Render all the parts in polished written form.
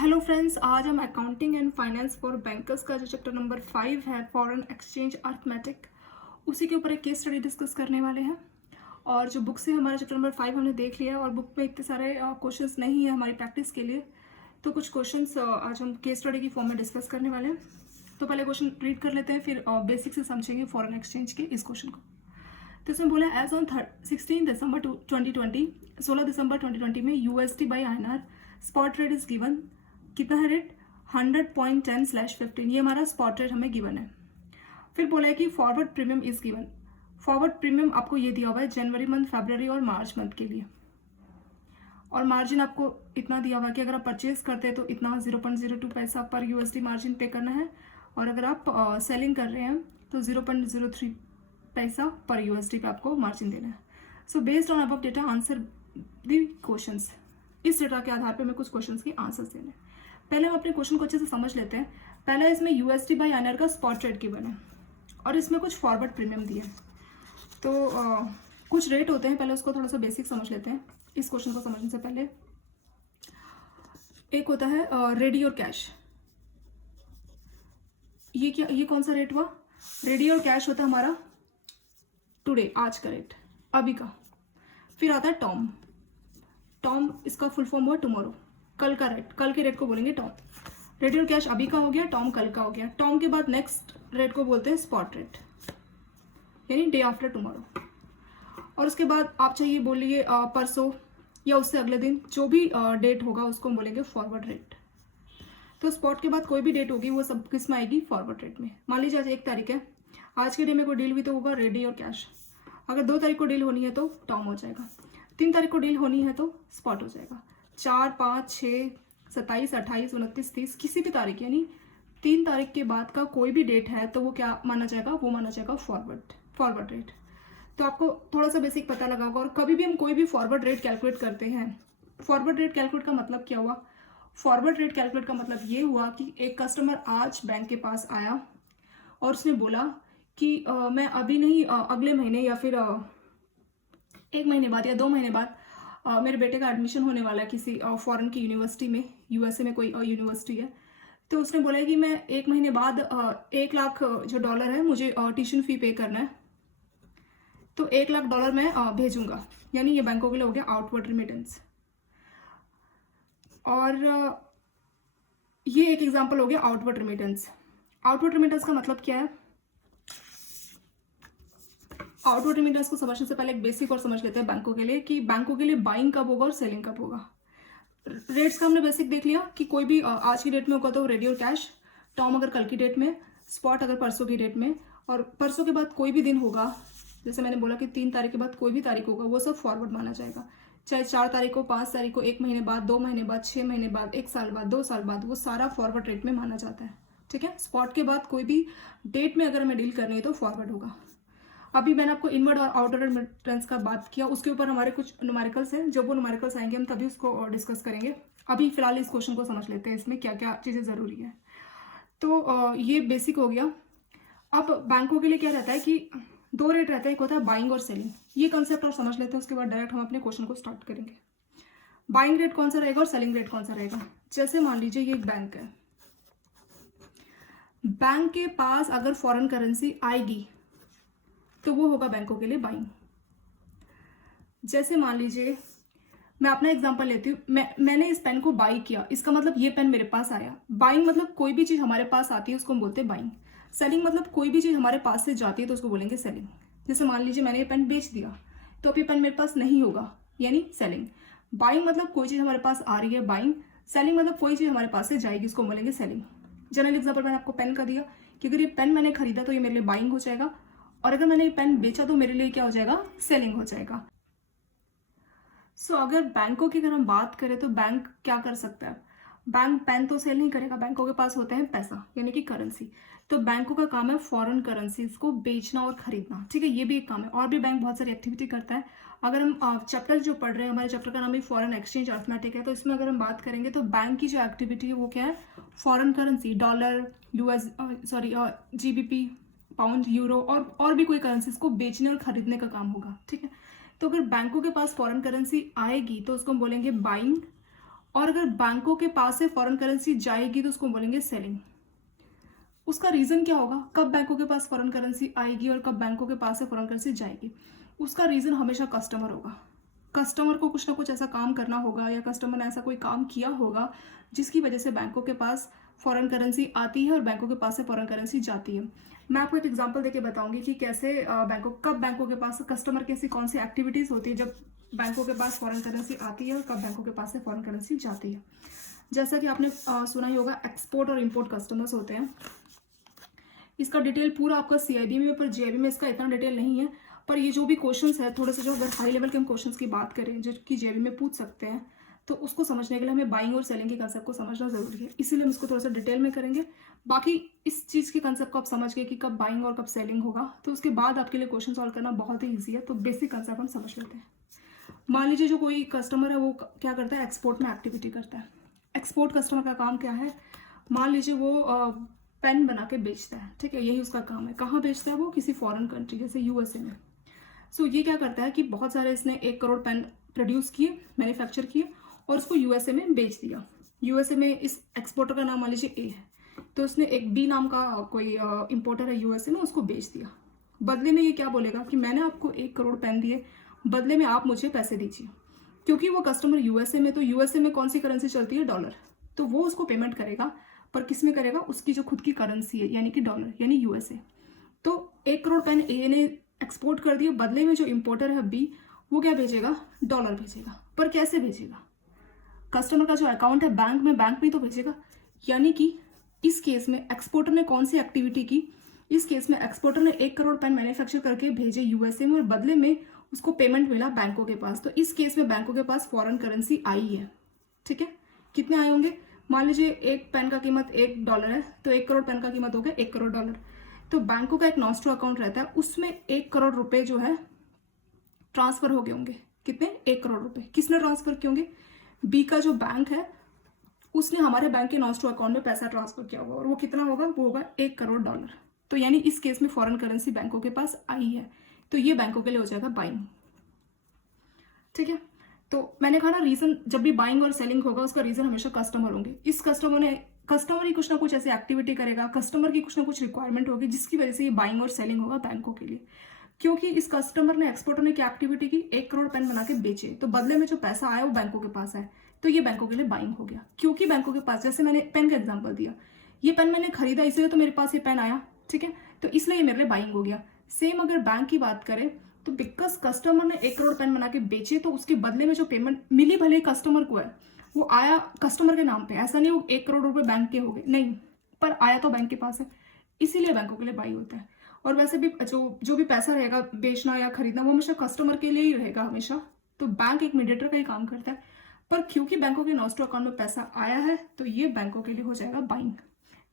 Hello friends, आज हम accounting and finance for bankers का जो चैप्टर नंबर 5 है फॉरेन एक्सचेंज अर्थमेटिक, उसी के ऊपर एक केस स्टडी डिस्कस करने वाले हैं। और जो बुक से हमारा चैप्टर नंबर 5 हमने देख लिया और बुक में इतने सारे क्वेश्चंस नहीं है हमारी प्रैक्टिस के लिए, तो कुछ क्वेश्चंस आज हम केस स्टडी की फॉर्म में डिस्कस करने वाले हैं। तो पहले क्वेश्चन रीड कर लेते हैं, फिर बेसिक से समझेंगे फॉरेन एक्सचेंज के इस क्वेश्चन को। तो इसमें बोला एज ऑन 16 दिसंबर 2020, 16 दिसंबर 2020 में USD by INR spot rate is given. कितना है रेट? 100.10/15। ये हमारा स्पॉट रेट हमें गिवन है। फिर बोला है कि forward premium is given. Forward premium आपको ये दिया हुआ है जनवरी मंथ, फरवरी और मार्च मंथ के लिए। और मार्जिन आपको इतना दिया हुआ है कि अगर आप परचेज करते हैं तो इतना 0.02 पैसा पर USD मार्जिन पे करना है, और अगर आप सेलिंग कर रहे हैं तो 0.03 पैसा पर USD पे आपको मार्जिन देना है। So based on above data answer the questions. इस डेटा के आधार पे हमें कुछ क्वेश्चंस के आंसर्स देने हैं। पहले हम अपने क्वेश्चन को अच्छे से समझ लेते हैं। पहला इसमें USD बाई INR का स्पॉट रेट गिवन है और इसमें कुछ फॉरवर्ड प्रीमियम दिया है। तो कुछ रेट होते हैं, पहले उसको थोड़ा सा बेसिक समझ लेते हैं। इस क्वेश्चन को समझने से पहले एक होता है रेडी और कैश। ये कौन सा रेट हुआ? रेडी और कैश होता है हमारा टुडे, आज का रेट, अभी का। फिर आता है टॉम। टॉम इसका फुल फॉर्म हुआ टुमारो, कल का रेट, कल के रेट को बोलेंगे टॉम। रेडी और कैश अभी का हो गया, टॉम कल का हो गया। टॉम के बाद नेक्स्ट रेट को बोलते हैं स्पॉट रेट, यानी डे आफ्टर टुमारो। और उसके बाद आप चाहिए बोलिए परसों या उससे अगले दिन, जो भी डेट होगा उसको हम बोलेंगे फॉरवर्ड रेट। तो स्पॉट के बाद कोई भी डेट होगी वो सब किस में आएगी? फॉरवर्ड रेट में। मान लीजिए आज 1 तारीख है, आज के डे में कोई डील हुई तो होगा रेडी और कैश। अगर 2 तारीख को डील होनी है तो टॉम हो जाएगा। 3 तारीख को डील होनी है तो स्पॉट हो जाएगा। 4, 5, 6, 27, 28, 29, 30, किसी भी तारीख, यानी 3 तारीख के बाद का कोई भी डेट है तो वो क्या माना जाएगा? वो माना जाएगा फॉरवर्ड रेट। तो आपको थोड़ा सा बेसिक पता लगा होगा। और कभी भी हम कोई भी फॉरवर्ड रेट कैलकुलेट करते हैं, फॉरवर्ड रेट कैलकुलेट का मतलब क्या हुआ? फॉरवर्ड रेट कैलकुलेट का मतलब ये हुआ कि एक कस्टमर आज बैंक के पास आया और उसने बोला कि मैं अभी नहीं, अगले महीने या फिर 1 महीने बाद या 2 महीने बाद मेरे बेटे का एडमिशन होने वाला है किसी फॉरेन की यूनिवर्सिटी में, USA में कोई यूनिवर्सिटी है। तो उसने बोला है कि मैं 1 महीने बाद 1 लाख जो डॉलर है मुझे ट्यूशन फी पे करना है, तो 1 लाख डॉलर मैं भेजूंगा। यानी ये बैंकों के लिए हो गया आउटवर्ड रिमिटेंस। और ये एक एग्जांपल हो गया आउटवर्ड रिमिटेंस। आउटवर्ड रिमिटेंस का मतलब क्या है? आउटवर्ड रिमिटेंस को समझने से पहले एक बेसिक और समझ लेते हैं बैंकों के लिए, कि बैंकों के लिए बाइंग कब होगा और सेलिंग कब होगा। रेट्स का हमने बेसिक देख लिया कि कोई भी आज की डेट में होगा तो रेडी और कैश, टॉम अगर कल की डेट में, स्पॉट अगर परसों की डेट में, और परसों के बाद कोई भी दिन होगा, जैसे मैंने बोला कि 3 तारीख के बाद कोई भी तारीख होगा, वो सब फॉरवर्ड माना जाएगा। चाहे 4 तारीख को, 5 तारीख को, 1 महीने बाद, 2 महीने बाद, 6 महीने बाद, 1 साल बाद, 2 साल बाद, वो सारा फॉरवर्ड रेट में माना जाता है। ठीक है। स्पॉट के बाद कोई भी डेट में अगर हमें डील करनी है तो फॉरवर्ड होगा। अभी मैंने आपको इनवर्ड और आउटवर्ड रिमिटेंस का बात किया, उसके ऊपर हमारे कुछ न्यूमेरिकल्स हैं। जब वो न्यूमेरिकल्स आएंगे हम तभी उसको डिस्कस करेंगे। अभी फिलहाल इस क्वेश्चन को समझ लेते हैं, इसमें क्या क्या चीज़ें ज़रूरी है। तो ये बेसिक हो गया। अब बैंकों के लिए क्या रहता है कि 2 रेट रहता है, एक होता है बाइंग और सेलिंग। ये कंसेप्ट और समझ लेते हैं, उसके बाद डायरेक्ट हम अपने क्वेश्चन को स्टार्ट करेंगे। बाइंग रेट कौन सा रहेगा और सेलिंग रेट कौन सा रहेगा? जैसे मान लीजिए ये एक बैंक है, बैंक के पास अगर फॉरेन करेंसी आएगी तो वो होगा बैंकों के लिए बाइंग। जैसे मान लीजिए मैं अपना एग्जांपल लेती हूँ, मैंने इस पेन को बाई किया, इसका मतलब ये पेन मेरे पास आया। बाइंग मतलब कोई भी चीज़ हमारे पास आती है उसको हम बोलते हैं बाइंग। सेलिंग मतलब कोई भी चीज़ हमारे पास से जाती है तो उसको बोलेंगे सेलिंग। जैसे मान लीजिए मैंने ये पेन बेच दिया तो अब ये पेन मेरे पास नहीं होगा, यानी सेलिंग। बाइंग मतलब कोई चीज़ हमारे पास आ रही है, बाइंग। सेलिंग मतलब कोई चीज़ हमारे पास से जाएगी, उसको बोलेंगे सेलिंग। जनरल एग्जाम्पल मैंने आपको पेन का दिया कि अगर ये पेन मैंने खरीदा तो ये मेरे लिए बाइंग हो जाएगा, और अगर मैंने ये पेन बेचा तो मेरे लिए क्या हो जाएगा? सेलिंग हो जाएगा। सो अगर बैंकों की अगर हम बात करें तो बैंक क्या कर सकता है? बैंक पेन तो सेल नहीं करेगा, बैंकों के पास होते हैं पैसा, यानी कि करेंसी। तो बैंकों का काम है फॉरेन करेंसीज को बेचना और खरीदना। ठीक है, ये भी एक काम है। और भी बैंक बहुत सारी एक्टिविटी करता है। अगर हम चैप्टर जो पढ़ रहे हैं, हमारे चैप्टर का नाम ही फॉरेन एक्सचेंज अर्थमेटिक है, तो इसमें अगर हम बात करेंगे तो बैंक की जो एक्टिविटी है वो क्या है? Foreign currency, dollar, GBP, pound, euro और भी कोई करेंसीज को बेचने और खरीदने का काम होगा। ठीक है। तो अगर बैंकों के पास फॉरेन करेंसी आएगी तो उसको हम बोलेंगे बाइंग, और अगर बैंकों के पास से फॉरेन करेंसी जाएगी तो उसको बोलेंगे सेलिंग। उसका रीज़न क्या होगा, कब बैंकों के पास फॉरेन करेंसी आएगी और कब बैंकों के पास से फॉरेन करेंसी जाएगी? उसका रीज़न हमेशा कस्टमर होगा। कस्टमर को कुछ ना कुछ ऐसा काम करना होगा या कस्टमर ने ऐसा कोई काम किया होगा जिसकी वजह से बैंकों के पास फॉरेन करेंसी आती है और बैंकों के पास से फॉरेन करेंसी जाती है। मैं आपको एक एग्जांपल देके बताऊंगी कि कैसे बैंकों के पास कस्टमर की ऐसी कौन सी एक्टिविटीज़ होती है जब बैंकों के पास फॉरेन करेंसी आती है और कब बैंकों के पास से फॉरेन करेंसी जाती है। जैसा कि आपने सुना ही होगा, एक्सपोर्ट और इम्पोर्ट कस्टमर्स होते हैं। इसका डिटेल पूरा आपका सीआईबी में, पर जेआईबी में इसका इतना डिटेल नहीं है। पर ये जो भी क्वेश्चंस है थोड़े से, जो अगर हाई लेवल के हम क्वेश्चंस की बात करें जो कि जेआईबी में पूछ सकते हैं, तो उसको समझने के लिए हमें बाइंग और सेलिंग के कंसेप्ट को समझना जरूरी है। इसीलिए हम इसको थोड़ा सा डिटेल में करेंगे। बाकी इस चीज़ के कंसेप्ट को आप समझ गए कि कब बाइंग और कब सेलिंग होगा, तो उसके बाद आपके लिए क्वेश्चन सॉल्व करना बहुत ही ईजी है। तो बेसिक कंसेप्ट हम समझ लेते हैं। मान लीजिए जो कोई कस्टमर है वो क्या करता है, एक्सपोर्ट में एक्टिविटी करता है। एक्सपोर्ट कस्टमर का काम क्या है, मान लीजिए वो पेन बना के बेचता है, ठीक है, यही उसका काम है। कहाँ बेचता है वो, किसी फॉरेन कंट्री जैसे यूएसए में। सो ये क्या करता है कि बहुत सारे इसने 1 करोड़ पेन प्रोड्यूस किए, मैन्युफैक्चर किए और उसको यूएसए में बेच दिया। यूएसए में इस एक्सपोर्टर का नाम मान लीजिए ए है, तो उसने एक बी नाम का कोई इम्पोर्टर है यूएसए में, उसको बेच दिया। बदले में ये क्या बोलेगा कि मैंने आपको 1 करोड़ पेन दिए, बदले में आप मुझे पैसे दीजिए। क्योंकि वो कस्टमर यूएसए में, तो यूएसए में कौन सी करेंसी चलती है, डॉलर, तो वो उसको पेमेंट करेगा। पर किस में करेगा, उसकी जो खुद की करेंसी है यानी कि डॉलर यानी यूएसए। तो 1 करोड़ पेन ए ने एक्सपोर्ट कर दिए, बदले में जो इम्पोर्टर है बी, वो क्या भेजेगा, डॉलर भेजेगा। पर कैसे भेजेगा, कस्टमर का जो अकाउंट है बैंक में ही तो भेजेगा। यानी कि इस केस में एक्सपोर्टर ने कौन सी एक्टिविटी की, इस केस में एक्सपोर्टर ने 1 करोड़ पेन मैन्युफैक्चर करके भेजे यूएसए में और बदले में उसको पेमेंट मिला बैंकों के पास। तो इस केस में बैंकों के पास फॉरेन करेंसी आई है, ठीक है। कितने आए होंगे, मान लीजिए एक पेन का कीमत $1 है, तो 1 करोड़ पेन का कीमत हो गया $1 करोड़। तो बैंकों का एक नॉस्ट्रो अकाउंट रहता है, उसमें 1 करोड़ रुपए जो है ट्रांसफर हो गए होंगे। कितने, 1 करोड़ रुपए। किसने ट्रांसफर किए होंगे, बी का जो बैंक है उसने हमारे बैंक के नॉस्ट्रो अकाउंट में पैसा ट्रांसफर किया होगा और वो कितना होगा, वो होगा $1 करोड़। तो यानी इस केस में फॉरेन करेंसी बैंकों के पास आई है, तो ये बैंकों के लिए हो जाएगा बाइंग, ठीक है। तो मैंने कहा ना, रीजन जब भी बाइंग और सेलिंग होगा उसका रीजन हमेशा कस्टमर होंगे। इस कस्टमर ही कुछ ना कुछ ऐसी एक्टिविटी करेगा, कस्टमर की कुछ ना कुछ रिक्वायरमेंट होगी जिसकी वजह से ये बाइंग और सेलिंग होगा बैंकों के लिए। क्योंकि इस कस्टमर ने, एक्सपोर्टर ने क्या एक्टिविटी की, 1 करोड़ पेन बना के बेचे, तो बदले में जो पैसा आया वो बैंकों के पास आया, तो ये बैंकों के लिए बाइंग हो गया। क्योंकि बैंकों के पास, जैसे मैंने पेन का एग्जाम्पल दिया, ये पेन मैंने खरीदा इसलिए तो मेरे पास ये पेन आया, ठीक है, तो इसलिए ये मेरे लिए बाइंग हो गया। सेम अगर बैंक की बात करें तो बिकॉज कस्टमर ने 1 करोड़ पेन बना के बेचे, तो उसके बदले में जो पेमेंट मिली, भले कस्टमर को है, वो आया कस्टमर के नाम पे। ऐसा नहीं वो 1 करोड़ रुपए बैंक के हो गए, नहीं, पर आया तो बैंक के पास है, इसीलिए बैंकों के लिए बाई होता है। और वैसे भी जो भी पैसा रहेगा बेचना या खरीदना, वो हमेशा कस्टमर के लिए ही रहेगा हमेशा। तो बैंक एक मीडिएटर का ही काम करता है। पर क्योंकि बैंकों के नॉस्ट्रो अकाउंट में पैसा आया है, तो ये बैंकों के लिए हो जाएगा बाइंग।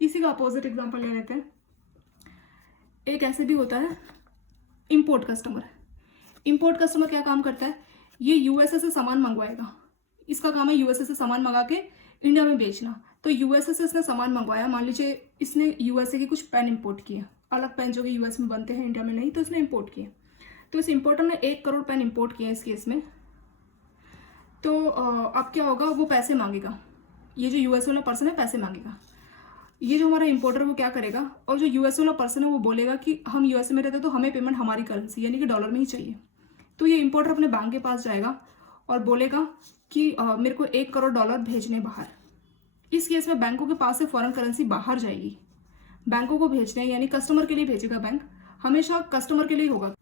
इसी का अपोजिट एग्जाम्पल ले लेते हैं। एक ऐसे भी होता है इम्पोर्ट कस्टमर। इम्पोर्ट कस्टमर क्या काम करता है, ये यूएसए से सामान मंगवाएगा। इसका काम है यूएसए से सामान मंगा के इंडिया में बेचना। तो यूएसए से इसने सामान मंगवाया, मान लीजिए इसने यूएसए के कुछ पेन इंपोर्ट किए, अलग पेन जो कि यूएस में बनते हैं इंडिया में नहीं, तो इसने इंपोर्ट किए। तो इस इंपोर्टर ने 1 करोड़ पेन इंपोर्ट किया इस केस में। तो अब क्या होगा, वो पैसे मांगेगा, ये जो यूएस वाला पर्सन है पैसे मांगेगा। ये जो हमारा इंपोर्टर वो क्या करेगा, और जो यूएस वाला पर्सन है वो बोलेगा कि हम यूएस में रहते तो हमें पेमेंट हमारी करेंसी यानी कि डॉलर में ही चाहिए। तो ये इंपोर्टर अपने बैंक के पास जाएगा और बोलेगा कि मेरे को $1 करोड़ भेजने बाहर। इस केस में बैंकों के पास से फॉरेन करेंसी बाहर जाएगी, बैंकों को भेजने यानी कस्टमर के लिए भेजेगा बैंक, हमेशा कस्टमर के लिए होगा।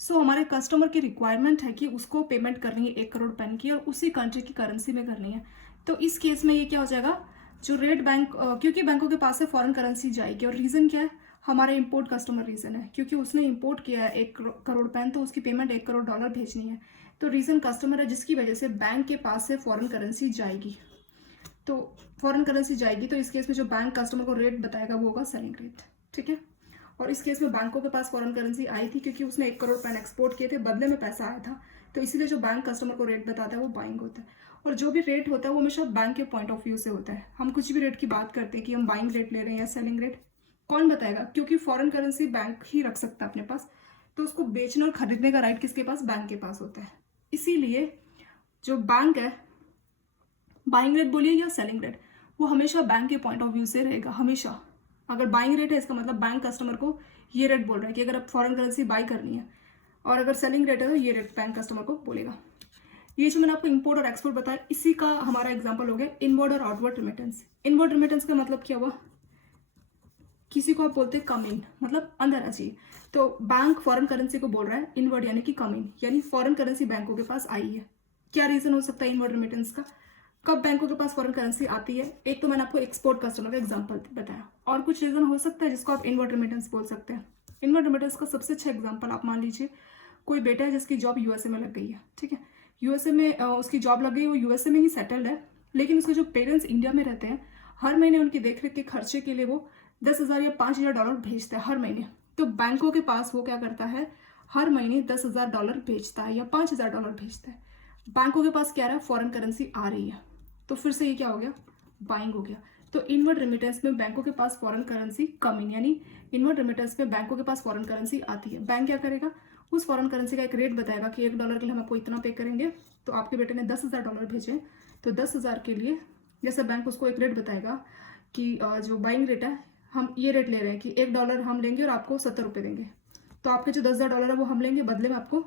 सो हमारे कस्टमर की रिक्वायरमेंट है कि उसको पेमेंट करनी है 1 करोड़ पेन की और उसी कंट्री की करेंसी में करनी है। तो इस केस में ये क्या हो जाएगा, जो रेट बैंक, क्योंकि बैंकों के पास से फॉरेन करेंसी जाएगी और रीज़न क्या है, हमारा इंपोर्ट कस्टमर रीज़न है, क्योंकि उसने इंपोर्ट किया है 1 करोड़ पेन, तो उसकी पेमेंट $1 करोड़ भेजनी है। तो रीज़न कस्टमर है, जिसकी वजह से बैंक के पास से फॉरेन करेंसी जाएगी। तो फॉरेन करेंसी जाएगी, तो इस केस में जो बैंक कस्टमर को रेट बताएगा वो होगा सेलिंग रेट, ठीक है। और इस केस में बैंकों के पास फॉरेन करेंसी आई थी क्योंकि उसने 1 करोड़ पेन एक्सपोर्ट किए थे, बदले में पैसा आया था, तो इसीलिए जो बैंक कस्टमर को रेट बताता है वो बाइंग होता है। और जो भी रेट होता है वो हमेशा बैंक के पॉइंट ऑफ व्यू से होता है। हम कुछ भी रेट की बात करते हैं कि हम बाइंग रेट ले रहे हैं या सेलिंग रेट, कौन बताएगा, क्योंकि फॉरेन करेंसी बैंक ही रख सकता है अपने पास, तो उसको बेचने और खरीदने का राइट किसके पास, बैंक के पास होता है। इसीलिए जो बैंक है बाइंग रेट बोलिए या सेलिंग रेट, वो हमेशा बैंक के पॉइंट ऑफ व्यू से रहेगा हमेशा। अगर बाइंग रेट है इसका मतलब बैंक कस्टमर को ये रेट बोल रहा है कि अगर आप फॉरेन करेंसी बाई करनी है, और अगर सेलिंग रेट है तो ये रेट बैंक कस्टमर को बोलेगा। ये जो मैंने आपको इंपोर्ट और एक्सपोर्ट बताया, इसी का हमारा एग्जांपल हो गया इनवर्ड और आउटवर्ड रिमिटेंस। इनवर्ड रिमिटेंस का मतलब क्या हुआ, किसी को आप बोलते हैं कम इन, मतलब अंदर आ चाहिए, तो बैंक फॉरेन करेंसी को बोल रहा है इनवर्ड यानी कि कम इन, यानी फॉरेन करेंसी बैंकों के पास आई है। क्या रीजन हो सकता है इनवर्ड रिमिटेंस का, कब बैंकों के पास फॉरेन करेंसी आती है? एक तो मैंने आपको एक्सपोर्ट कस्टमर का एग्जांपल बताया, और कुछ रीजन हो सकता है जिसको आप इनवर्ड रिमिटेंस बोल सकते हैं। इनवर्ड रिमिटेंस का सबसे अच्छा एग्जांपल आप मान लीजिए कोई बेटा है जिसकी जॉब यूएसए में लग गई है, ठीक है, यूएसए में उसकी जॉब लग गई, वो यूएसए में ही सेटल्ड है, लेकिन उसके जो पेरेंट्स इंडिया में रहते हैं, हर महीने उनकी देखरेख के खर्चे के लिए वो 10,000 या $5,000 भेजता है हर महीने। तो बैंकों के पास वो क्या करता है, हर महीने $10,000 भेजता है या $5,000 भेजता है। बैंकों के पास क्या रहा है, फॉरेन करेंसी आ रही है, तो फिर से ये क्या हो गया, बाइंग हो गया। तो इनवर्ड रेमिटेंस में बैंकों के पास फॉरेन करेंसी कम इन, यानी इनवर्ड रेमिटेंस में बैंकों के पास फॉरेन करेंसी आती है। बैंक क्या करेगा, उस फॉरेन करेंसी का एक रेट बताएगा कि $1 के लिए हम आपको इतना पे करेंगे। तो आपके बेटे ने $10,000 भेजे, तो 10,000 के लिए जैसे बैंक उसको एक रेट बताएगा कि जो बाइंग रेट है हम ये रेट ले रहे हैं कि $1 हम लेंगे और आपको 70 रुपये देंगे। तो आपके जो $10,000 है वो हम लेंगे, बदले में आपको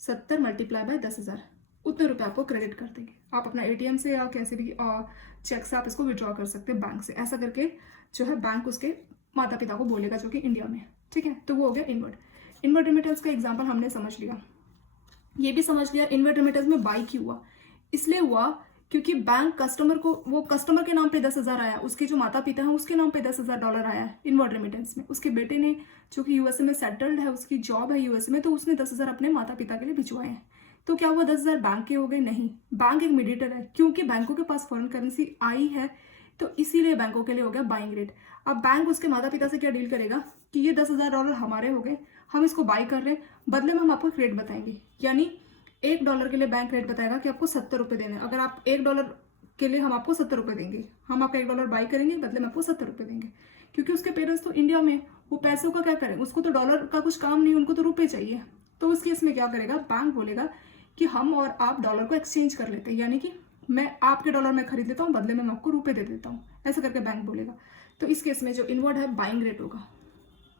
70 मल्टीप्लाई बाय 10,000, उतने रुपये आपको क्रेडिट कर देंगे। आप अपना एटीएम से या कैसे भी चेक से आप इसको विड्रॉ कर सकते हैं बैंक से। ऐसा करके जो है बैंक उसके माता पिता को बोलेगा जो कि इंडिया में है, ठीक है। तो वो हो गया इनवर्ड। इनवर्ड रेमिटेंस का एग्जांपल हमने समझ लिया, ये भी समझ लिया इनवर्ड रेमिटेंस में बाई क्यों हुआ। इसलिए हुआ क्योंकि बैंक कस्टमर को, वो कस्टमर के नाम पे 10,000 आया, उसके जो माता पिता हैं उसके नाम पे $10,000 आया है इनवर्ड रेमिटेंस में। उसके बेटे ने जो कि यूएसए में सेटल्ड है, उसकी जॉब है यूएसए में, तो उसने 10,000 अपने माता पिता के लिए भिजवाए हैं। तो क्या हुआ, 10,000 बैंक के हो गए? नहीं, बैंक एक मीडिएटर है, क्योंकि बैंकों के पास फॉरेन करेंसी आई है तो इसीलिए बैंकों के लिए हो गया बाइंग रेट। अब बैंक उसके माता पिता से क्या डील करेगा कि ये $10,000 हमारे हो गए, हम इसको बाई कर रहे हैं, बदले में हम आपको रेट बताएंगे, यानी $1 के लिए बैंक रेट बताएगा कि आपको 70 रुपये देने। अगर आप $1 के लिए हम आपको 70 रुपये देंगे, हम आपका $1 बाई करेंगे, बदले में आपको 70 रुपये देंगे। क्योंकि उसके पेरेंट्स तो इंडिया में, वो पैसों का क्या करें, उसको तो डॉलर का कुछ काम नहीं, उनको तो रुपये चाहिए। तो उस केस में क्या करेगा, बैंक बोलेगा कि हम और आप डॉलर को एक्सचेंज कर लेते हैं, यानी कि मैं आपके डॉलर में खरीद लेता हूँ, बदले में मैं आपको रुपये दे देता हूँ, ऐसा करके बैंक बोलेगा। तो इस केस में जो इनवर्ड है बाइंग रेट होगा,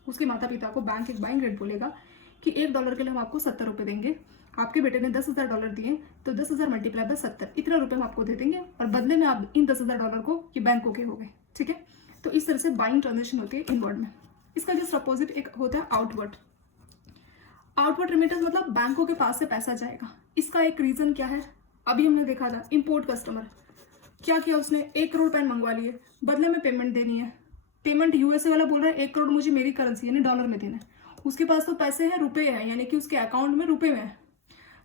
उसके माता पिता को बैंक एक बाइंग रेट बोलेगा कि $1 के लिए हम आपको 70 रुपये देंगे, आपके बेटे ने $10,000 दिए, तो 10,000 मल्टीप्लाई बाय 70, इतना रुपये हम आपको दे देंगे, और बदले में आप इन $10,000 को ये बैंकों के हो गए, ठीक है। तो इस तरह से बाइंग ट्रांजेक्शन होती है इनवर्ड में। इसका जस्ट अपोजिट एक होता है आउटवर्ड। आउटवर्ड रेमिटेंस मतलब बैंकों के पास से पैसा जाएगा। इसका एक रीजन क्या है, अभी हमने देखा था इंपोर्ट कस्टमर क्या किया, उसने 1 करोड़ पेन मंगवा लिए, बदले में पेमेंट देनी है। पेमेंट यूएसए वाला बोल रहा है 1 करोड़ मुझे मेरी करेंसी यानी डॉलर में देना है, उसके पास तो पैसे हैं, रुपए हैं, यानी कि उसके अकाउंट में रुपए में है।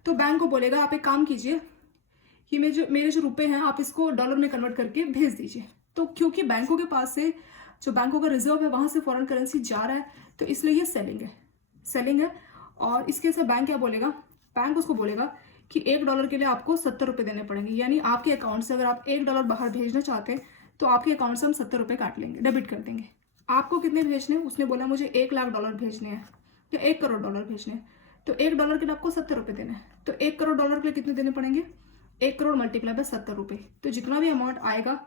तो बैंक को बोलेगा आप एक काम कीजिए, कि मेरे जो रुपए हैं आप इसको डॉलर में कन्वर्ट करके भेज दीजिए। तो क्योंकि बैंकों के पास से जो बैंकों का रिजर्व है वहां से फॉरेन करेंसी जा रहा है, तो इसलिए ये सेलिंग है। और इसके से बैंक क्या बोलेगा, बैंक उसको बोलेगा कि $1 के लिए आपको 70 रुपये देने पड़ेंगे, यानी आपके अकाउंट से अगर आप $1 बाहर भेजना चाहते हैं तो आपके अकाउंट से हम 70 रुपये काट लेंगे, डेबिट कर देंगे। आपको कितने भेजने हैं, उसने बोला मुझे $1,00,000 भेजने हैं या $1 करोड़ भेजने हैं, तो $1 के लिए आपको 70 रुपये देना है। तो $1 करोड़ के लिए कितने देने पड़ेंगे, 1 करोड़ मल्टीप्लाई बाय 70 रुपये, तो जितना भी अमाउंट आएगा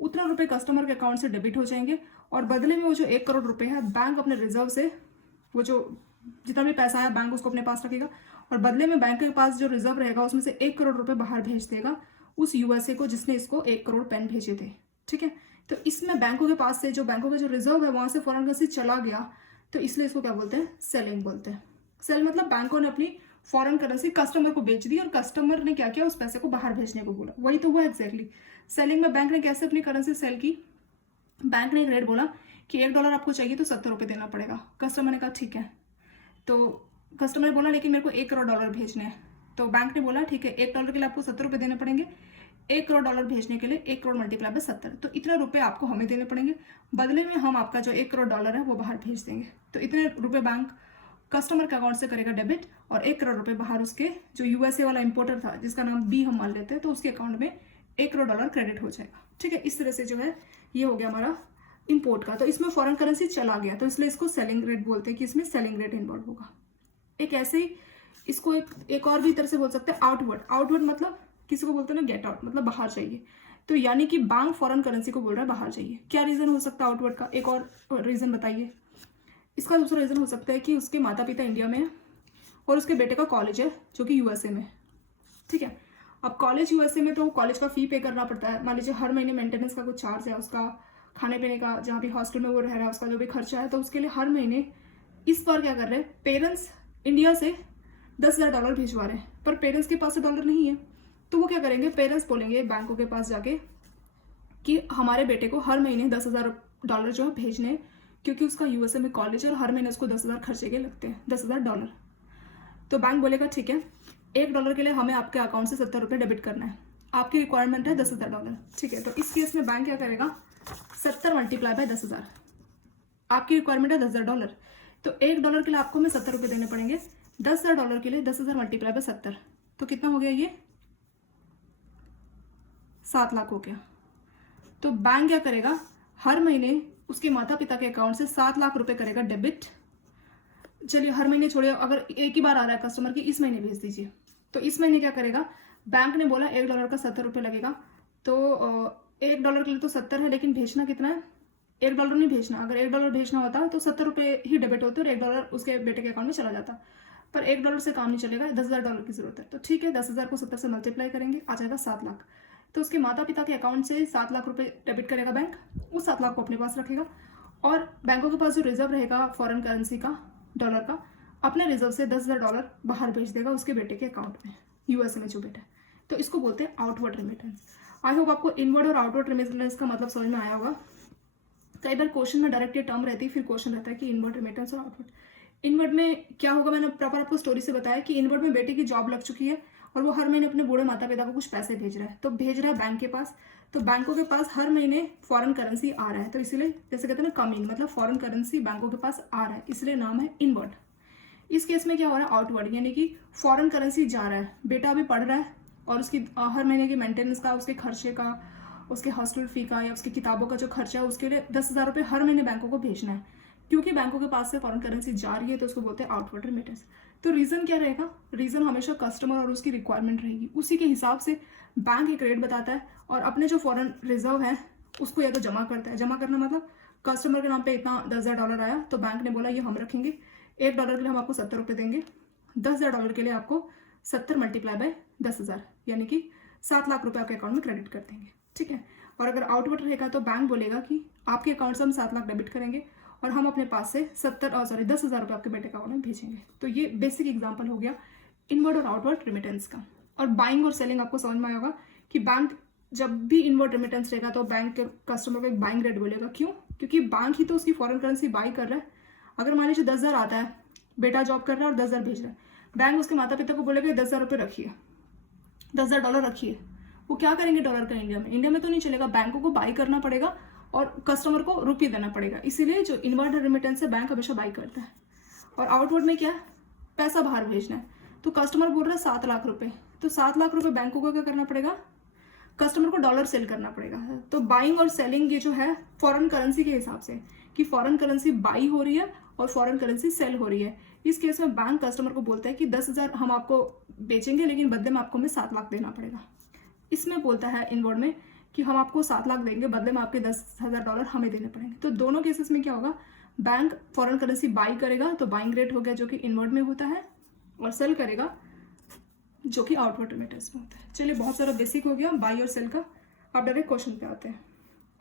उतना रुपये कस्टमर के अकाउंट से डेबिट हो जाएंगे, और बदले में वो जो 1 करोड़ रुपये है बैंक अपने रिजर्व से, वो जो जितना भी पैसा आया बैंक उसको अपने पास रखेगा, और बदले में बैंक के पास जो रिजर्व रहेगा उसमें से 1 करोड़ रुपये बाहर भेज देगा उस यूएसए को जिसने इसको 1 करोड़ पेन भेजे थे, ठीक है। तो इसमें बैंकों के पास से जो बैंकों का जो रिजर्व है वहां से फॉरेन करेंसी चला गया, तो इसलिए इसको क्या बोलते हैं, सेलिंग बोलते हैं। सेल मतलब बैंकों ने अपनी फॉरेन करेंसी कस्टमर को बेच दी और कस्टमर ने क्या किया, उस पैसे को बाहर भेजने को बोला, वही तो हुआ एग्जैक्टली। सेलिंग में बैंक ने कैसे अपनी करेंसी सेल की, बैंक ने एक रेट बोला कि $1 आपको चाहिए तो 70 रुपये देना पड़ेगा। कस्टमर ने कहा ठीक है, तो कस्टमर ने बोला लेकिन मेरे को $1 करोड़ भेजने हैं, तो बैंक ने बोला ठीक है $1 के लिए आपको 70 रुपये देने पड़ेंगे, $1 करोड़ भेजने के लिए 1 करोड़ मल्टीप्लाई बाय 70, तो इतने रुपए आपको हमें देने पड़ेंगे, बदले में हम आपका जो $1 करोड़ है वो बाहर भेज देंगे। तो इतने रुपए बैंक कस्टमर के अकाउंट से करेगा डेबिट, और 1 करोड़ रुपए बाहर उसके जो यूएसए वाला इंपोर्टर था जिसका नाम बी हम मान लेते हैं, तो उसके अकाउंट में $1 करोड़ क्रेडिट हो जाएगा, ठीक है। इस तरह से जो है ये हो गया हमारा इंपोर्ट का। तो इसमें फॉरेन करेंसी चला गया, तो इसलिए इसको सेलिंग रेट बोलते हैं कि इसमें सेलिंग रेट इन्वॉल्व होगा। एक ऐसे ही इसको एक और भी तरह से बोल सकते हैं आउटवर्ड। आउटवर्ड मतलब किसी को बोलते हैं ना गेट आउट, मतलब बाहर चाहिए, तो यानी कि बैंक फॉरेन करेंसी को बोल रहा है बाहर जाइए। क्या रीज़न हो सकता है आउटवर्ड का? एक और रीज़न बताइए। इसका दूसरा रीज़न हो सकता है कि उसके माता पिता इंडिया में है और उसके बेटे का कॉलेज है जो कि यूएसए में, ठीक है। अब कॉलेज यूएसए में तो कॉलेज का फ़ी पे करना पड़ता है। मान लीजिए हर महीने मेंटेनेंस का कुछ चार्ज है, उसका खाने पीने का, जहाँ भी हॉस्टल में वो रह रहा है उसका जो भी खर्चा है, तो उसके लिए हर महीने इस बार क्या कर रहे हैं, पेरेंट्स इंडिया से $10,000 भिजवा रहे हैं, पर पेरेंट्स के पास डॉलर नहीं है। तो वो क्या करेंगे, पेरेंट्स बोलेंगे बैंकों के पास जाके कि हमारे बेटे को हर महीने $10,000 जो है भेजने हैं, क्योंकि उसका यूएसए में कॉलेज है और हर महीने उसको 10,000 खर्चे के लगते हैं, $10,000। तो बैंक बोलेगा ठीक है, $1 के लिए हमें आपके अकाउंट से ₹70 डेबिट करना है, आपकी रिक्वायरमेंट है $10,000, ठीक है। तो इस केस में बैंक क्या करेगा, 70 मल्टीप्लाई बाय 10,000, आपकी रिक्वायरमेंट है $10,000, तो $1 के लिए आपको हमें ₹70 देने पड़ेंगे। $10,000 के लिए 10,000 मल्टीप्लाई बाय 70, तो कितना हो गया, ये 7 लाख हो गया। तो बैंक क्या करेगा, हर महीने उसके माता पिता के अकाउंट से 7 लाख रुपए करेगा डेबिट। चलिए हर महीने छोड़िए, अगर एक ही बार आ रहा है कस्टमर की, इस महीने भेज दीजिए। तो इस महीने क्या करेगा, बैंक ने बोला $1 का ₹70 लगेगा, तो $1 के लिए तो 70 है, लेकिन भेजना कितना है, $1 नहीं भेजना। अगर $1 भेजना होता तो ₹70 ही डेबिट होते और $1 उसके बेटे के अकाउंट में चला जाता, पर $1 से काम नहीं चलेगा, $10,000 की जरूरत है। तो ठीक है, 10,000 को 70 से मल्टीप्लाई करेंगे, आ जाएगा 7 लाख। तो उसके माता पिता के अकाउंट से 7 लाख रुपए डेबिट करेगा बैंक, उस 7 लाख को अपने पास रखेगा, और बैंकों के पास जो रिजर्व रहेगा फॉरेन करेंसी का, डॉलर का, अपने रिजर्व से $10,000 बाहर भेज देगा उसके बेटे के अकाउंट में, यूएसए में जो बेटा है। तो इसको बोलते हैं आउटवर्ड रेमिटेंस। आई होप आपको इनवर्ड और आउटवर्ड रेमिटेंस का मतलब समझ में आया होगा। कई बार क्वेश्चन में डायरेक्ट ये टर्म रहती है, फिर क्वेश्चन रहता है कि इनवर्ड रेमिटेंस और आउटवर्ड। इनवर्ड में क्या होगा, मैंने प्रॉपर आपको स्टोरी से बताया कि इनवर्ड में बेटे की जॉब लग चुकी है और वो हर महीने अपने बूढ़े माता पिता को कुछ पैसे भेज रहा है, तो भेज रहा है बैंक के पास, तो बैंकों के पास हर महीने फॉरेन करेंसी आ रहा है, तो इसीलिए जैसे कहते हैं ना कम इन, मतलब फॉरेन करेंसी बैंकों के पास आ रहा है, इसलिए नाम है इनवर्ड। इस केस में क्या हो रहा है, आउटवर्ड, यानी कि फॉरेन करेंसी जा रहा है, बेटा अभी पढ़ रहा है और उसकी हर महीने की मेंटेनेंस का, उसके खर्चे का, उसके हॉस्टल फी का या उसकी किताबों का जो खर्चा है, उसके लिए $10,000 हर महीने बैंकों को भेजना है। क्योंकि बैंकों के पास से फॉरेन करेंसी जा रही है तो उसको बोलते हैं आउटवर्ड रेमिटेंस। तो रीज़न क्या रहेगा, रीज़न हमेशा कस्टमर और उसकी रिक्वायरमेंट रहेगी, उसी के हिसाब से बैंक एक रेट बताता है और अपने जो फॉरेन रिजर्व है उसको या तो जमा करता है। जमा करना मतलब कस्टमर के नाम पे इतना $10,000 आया तो बैंक ने बोला ये हम रखेंगे, $1 के लिए हम आपको ₹70 देंगे, $10,000 के लिए आपको 70 मल्टीप्लाई बाय 10,000 यानी कि 7 लाख रुपए आपके अकाउंट में क्रेडिट कर देंगे, ठीक है। और अगर आउटवर्ड रहेगा तो बैंक बोलेगा कि आपके अकाउंट से हम 7 लाख डेबिट करेंगे और हम अपने पास से 10,000 रुपये आपके बेटे अकाउंट में भेजेंगे। तो ये बेसिक एग्जांपल हो गया इनवर्ड और आउटवर्ड रेमिटेंस का। और बाइंग और सेलिंग आपको समझ में आया होगा कि बैंक जब भी इनवर्ड रेमिटेंस रहेगा तो बैंक के कस्टमर को एक बाइंग रेट बोलेगा। क्यों? क्योंकि बैंक ही तो उसकी फॉरेन करेंसी बाई कर रहा है। अगर मान लीजिए 10,000 आता है, बेटा जॉब कर रहा है और 10,000 भेज रहा है, बैंक उसके माता पिता को बोलेगा 10,000 रुपये रखिए, $10,000 रखिए। वो क्या करेंगे डॉलर का इंडिया में तो नहीं चलेगा, बैंकों को बाई करना पड़ेगा और कस्टमर को रुपये देना पड़ेगा। इसीलिए जो इनवर्ड रेमिटेंस है बैंक हमेशा बाई करता है। और आउटवर्ड में क्या है, पैसा बाहर भेजना है। तो कस्टमर बोल रहा है 7 लाख रुपए, तो 7 लाख रुपए बैंकों को क्या करना पड़ेगा, कस्टमर को डॉलर सेल करना पड़ेगा। तो बाइंग और सेलिंग ये जो है फॉरेन करेंसी के हिसाब से कि फॉरेन करेंसी बाई हो रही है और फॉरेन करेंसी सेल हो रही है। इस केस में बैंक कस्टमर को बोलता है कि 10,000 हम आपको बेचेंगे लेकिन बदले में आपको हमें 7 लाख देना पड़ेगा। इसमें बोलता है इनवर्ड में कि हम आपको 7 लाख देंगे, बदले में आपके $10,000 हमें देने पड़ेंगे। तो दोनों केसेस में क्या होगा, बैंक फॉरेन करेंसी बाई करेगा तो बाइंग रेट हो गया जो कि इनवर्ड में होता है, और सेल करेगा जो कि आउटवर्ड रेमिटेंस में होता है। चलिए बहुत सारा बेसिक हो गया बाई और सेल का। अब डायरेक्ट क्वेश्चन पे आते हैं।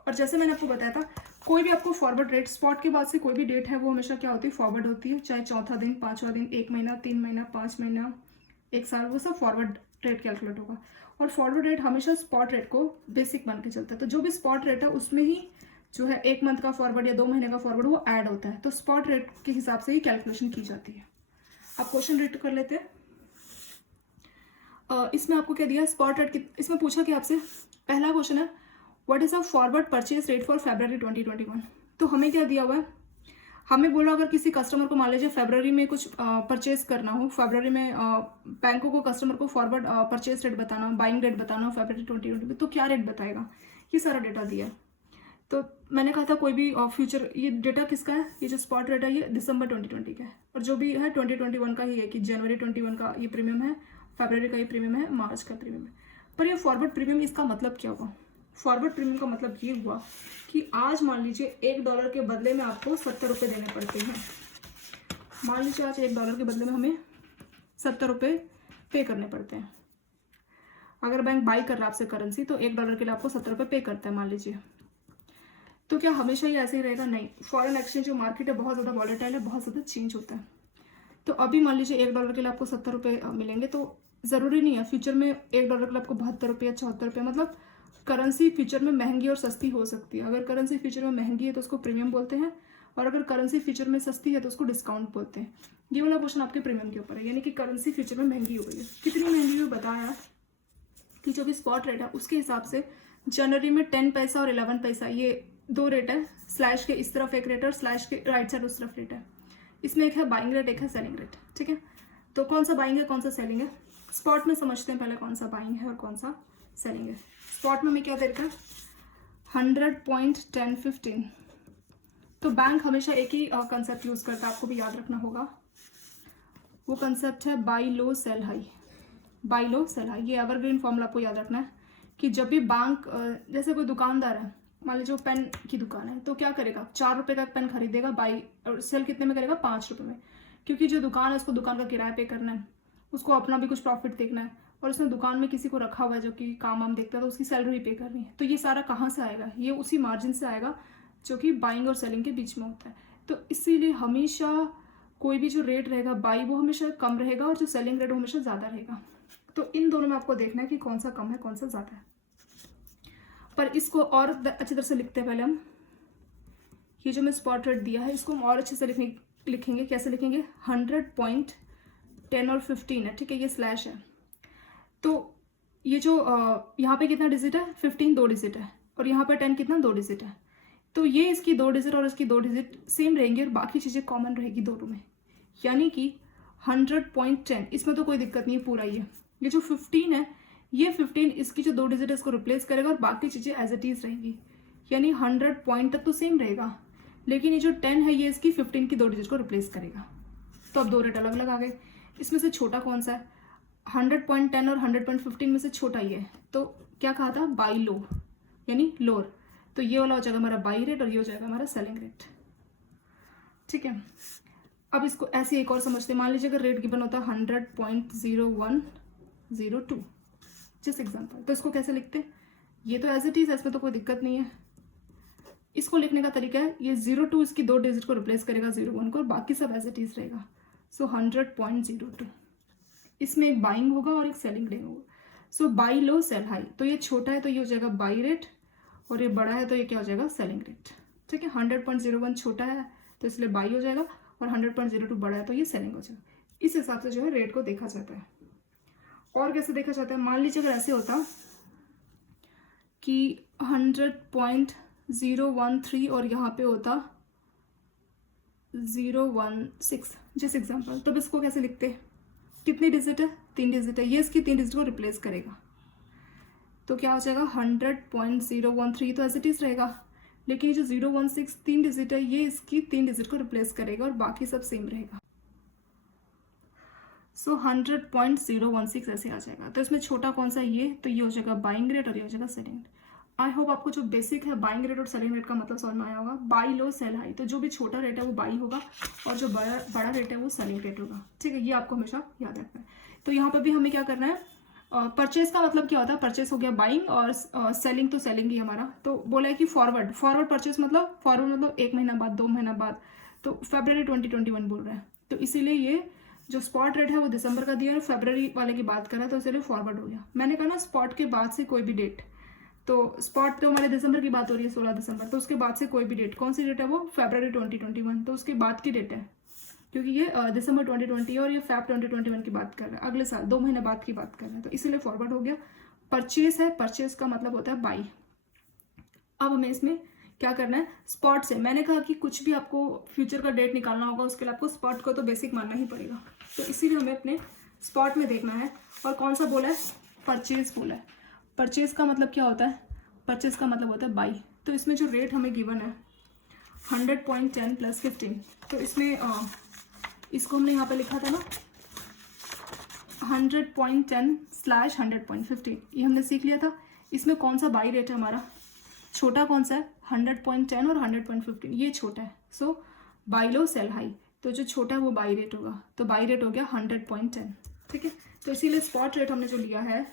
और जैसे मैंने आपको बताया था, कोई भी आपको फॉरवर्ड रेट स्पॉट के बाद से कोई भी डेट है वो हमेशा क्या होती है, फॉरवर्ड होती है। चाहे चौथा दिन, 5वां दिन, 1 महीना, 3 महीना, 5 महीना, 1 साल, वो सब फॉरवर्ड रेट कैलकुलेट होगा। और फॉरवर्ड रेट हमेशा स्पॉट रेट को बेसिक बन के चलता है। तो जो भी स्पॉट रेट है उसमें ही जो है 1 मंथ का फॉरवर्ड या 2 महीने का फॉरवर्ड वो ऐड होता है। तो स्पॉट रेट के हिसाब से ही कैलकुलेशन की जाती है। आप क्वेश्चन रीड कर लेते हैं। इसमें आपको क्या दिया, स्पॉट रेट इसमें पूछा कि आपसे पहला क्वेश्चन है what is a forward purchase rate for February 2021। तो हमें क्या दिया हुआ है, हमें बोला अगर किसी कस्टमर को मान लीजिए फरवरी में कुछ परचेज करना हो, फरवरी में बैंकों को कस्टमर को फॉरवर्ड परचेज रेट बताना, बाइंग रेट बताना हो February 2020 में, तो क्या रेट बताएगा, ये सारा डेटा दिया है। तो मैंने कहा था कोई भी फ्यूचर, ये डेटा किसका है, ये जो स्पॉट रेट है ये दिसंबर 2020 का है, और जो भी है 2021 का ही है कि जनवरी 21 का ये प्रीमियम है, फरवरी का ये प्रीमियम है, मार्च का प्रीमियम है। पर ये फॉरवर्ड प्रीमियम इसका मतलब क्या होगा, फॉरवर्ड प्रीमियम का मतलब ये हुआ कि आज मान लीजिए $1 के बदले में आपको 70 रुपये देने पड़ते हैं। मान लीजिए आज $1 के बदले में हमें 70 रुपये पे करने पड़ते हैं। अगर बैंक बाई कर रहा है आपसे करेंसी तो $1 के लिए आपको 70 रुपये पे करता है मान लीजिए। तो क्या हमेशा ही ऐसे ही रहेगा? नहीं। फॉरेन एक्सचेंज जो मार्केट है बहुत ज़्यादा वॉलेटाइल है, बहुत ज़्यादा चेंज होता है। तो अभी मान लीजिए $1 के लिए आपको 70 रुपये मिलेंगे, तो ज़रूरी नहीं है फ्यूचर में $1 के लिए आपको 72 रुपये या 74 रुपये, मतलब करेंसी फ्यूचर में महंगी और सस्ती हो सकती है। अगर करेंसी फ्यूचर में महंगी है तो उसको प्रीमियम बोलते हैं, और अगर करेंसी फ्यूचर में सस्ती है तो उसको डिस्काउंट बोलते हैं। ये वाला क्वेश्चन आपके प्रीमियम के ऊपर है, यानी कि करेंसी फ्यूचर में महंगी हो गई है। कितनी महंगी हुई बताया कि जो भी स्पॉट रेट है उसके हिसाब से जनवरी में 10 पैसा और 11 पैसा ये 2 रेट है। स्लैश के इस तरफ एक रेट है और स्लैश के राइट साइड उस तरफ रेट है। इसमें एक है बाइंग रेट, एक है सेलिंग रेट। ठीक है, तो कौन सा बाइंग है कौन सा सेलिंग है? स्पॉट में समझते हैं पहले कौन सा बाइंग है और कौन सा सेलिंग है। स्पॉट में हमें क्या दे रखा है? 100.1015। तो बैंक हमेशा एक ही कंसेप्ट यूज़ करता है, आपको भी याद रखना होगा। वो कंसेप्ट है buy low sell high. Buy low sell high, ये एवरग्रीन फॉर्मूला आपको याद रखना है कि जब भी बैंक, जैसे कोई दुकानदार है, मान लीजिए पेन की दुकान है, तो क्या करेगा? 4 रुपये का पेन खरीदेगा, बाई और सेल कितने में करेगा? 5 रुपये में। क्योंकि जो दुकान है उसको दुकान का किराया पे करना है, उसको अपना भी कुछ प्रॉफिट देखना है, और उसने दुकान में किसी को रखा हुआ है जो कि काम वाम देखता है, तो उसकी सैलरी पे करनी है। तो ये सारा कहाँ से आएगा? ये उसी मार्जिन से आएगा जो कि बाइंग और सेलिंग के बीच में होता है। तो इसीलिए हमेशा कोई भी जो रेट रहेगा बाई वो हमेशा कम रहेगा और जो सेलिंग रेट वो हमेशा ज़्यादा रहेगा। तो इन दोनों में आपको देखना है कि कौन सा कम है कौन सा ज़्यादा है। पर इसको और अच्छी तरह से लिखते हैं पहले हम। ये जो मैं स्पॉट रेट दिया है इसको हम और अच्छे से लिखेंगे। कैसे लिखेंगे? 100.10 और 15 है। ठीक है, ये स्लैश है। तो ये जो यहाँ पे कितना डिजिट है? 15 2 डिजिट है, और यहाँ पर 10 कितना? 2 डिजिट है। तो ये इसकी 2 डिजिट और इसकी 2 डिजिट सेम रहेंगे और बाकी चीज़ें कॉमन रहेगी दोनों में, यानी कि 100.10। इसमें तो कोई दिक्कत नहीं है, पूरा ही है। ये जो 15 है, ये 15 इसकी जो 2 डिजिट है इसको रिप्लेस करेगा और बाकी चीज़ें एज इट इज़ रहेंगी, यानी 100 पॉइंट तक तो सेम रहेगा। लेकिन ये जो 10 है ये इसकी 15 की 2 डिजिट को रिप्लेस करेगा। तो अब 2 रेट अलग अलग आ गए। इसमें से छोटा कौन सा है? 100.10 और 100.15 में से छोटा ही है। तो क्या कहा था? बाई लो, यानी लोअर। तो ये वाला हो जाएगा हमारा बाई रेट और ये हो जाएगा हमारा सेलिंग रेट। ठीक है, अब इसको ऐसे एक और समझते हैं। मान लीजिए अगर रेट गिवन होता है 100.0102 जिस एग्जाम्पल, तो इसको कैसे लिखते हैं? ये तो एज इट इज है, इसमें तो कोई दिक्कत नहीं है। इसको लिखने का तरीका है, ये 02 इसकी 2 डिजिट को रिप्लेस करेगा 01 को, और बाकी सब एज इट इज रहेगा। सो 100.02। इसमें एक बाइंग होगा और एक सेलिंग रेट होगा। So by low sell high, तो ये छोटा है तो ये हो जाएगा बाई रेट, और ये बड़ा है तो ये क्या हो जाएगा? Selling rate. ठीक है, 100.01 छोटा है तो इसलिए बाई हो जाएगा, और 100.02 बड़ा है तो ये सेलिंग हो जाएगा। इस हिसाब से जो है रेट को देखा जाता है। और कैसे देखा जाता है? मान लीजिए अगर ऐसे होता कि 100.013 और यहाँ पे होता 016 जिस एग्जाम्पल, तब इसको कैसे लिखते हैं? कितनी डिजिट है? 3 डिजिट है। ये इसकी 3 डिजिट को रिप्लेस करेगा, तो क्या हो जाएगा? 100.013 तो एज इट इज रहेगा, लेकिन ये जो 016 3 डिजिट है ये इसकी 3 डिजिट को रिप्लेस करेगा और बाकी सब सेम रहेगा। सो 100.016 ऐसे आ जाएगा। तो इसमें छोटा कौन सा? ये, तो ये हो जाएगा बाइंग रेट और ये हो जाएगा सेलिंग रेट। आई होप आपको जो बेसिक है बाइंग रेट और सेलिंग रेट का मतलब समझ में आया होगा। बाई लो सेल हाई, तो जो भी छोटा रेट है वो बाई होगा और जो बड़ा रेट है वो सेलिंग रेट होगा। ठीक है, ये आपको हमेशा याद रखना है। तो यहाँ पर भी हमें क्या करना है? परचेज का मतलब क्या होता है? परचेज हो गया बाइंग, और सेलिंग तो सेलिंग ही हमारा। तो बोला है कि फॉरवर्ड परचेज मतलब फॉरवर्ड मतलब 1 महीना बाद, 2 महीना बाद, तो फरवरी 2021 बोल रहा है। तो इसीलिए ये जो स्पॉट रेट है वो दिसंबर का दिया और फरवरी वाले की बात कर रहा है, तो इसलिए फॉरवर्ड हो गया। मैंने कहा ना स्पॉट के बाद से कोई भी डेट, तो स्पॉट तो हमारे दिसंबर की बात हो रही है 16 दिसंबर, तो उसके बाद से कोई भी डेट, कौन सी डेट है वो? फरवरी 2021, तो उसके बाद की डेट है, क्योंकि ये दिसंबर 2020 और ये फैब 2021 की बात कर रहा है, अगले साल 2 महीने बाद की बात कर रहा है, तो इसीलिए फॉरवर्ड हो गया। परचेज है, परचेज का मतलब होता है बाई। अब हमें इसमें क्या करना है? स्पॉट से मैंने कहा कि कुछ भी आपको फ्यूचर का डेट निकालना होगा उसके लिए आपको स्पॉट को तो बेसिक मानना ही पड़ेगा, तो इसीलिए हमें अपने स्पॉट में देखना है। और कौन सा बोला है? परचेज बोला है। परचेज का मतलब क्या होता है? परचेज का मतलब होता है बाई। तो इसमें जो रेट हमें गिवन है 100.10 + 15, तो इसमें इसको हमने यहाँ पे लिखा था ना 100.10/100.15, ये हमने सीख लिया था। इसमें कौन सा बाई रेट है हमारा, छोटा कौन सा है 100.10 और 100.15, ये छोटा है, so by low sell high, तो जो छोटा है वो बाई रेट होगा, तो बाई रेट हो गया 100.10, ठीक है। तो इसीलिए स्पॉट रेट हमने जो लिया है,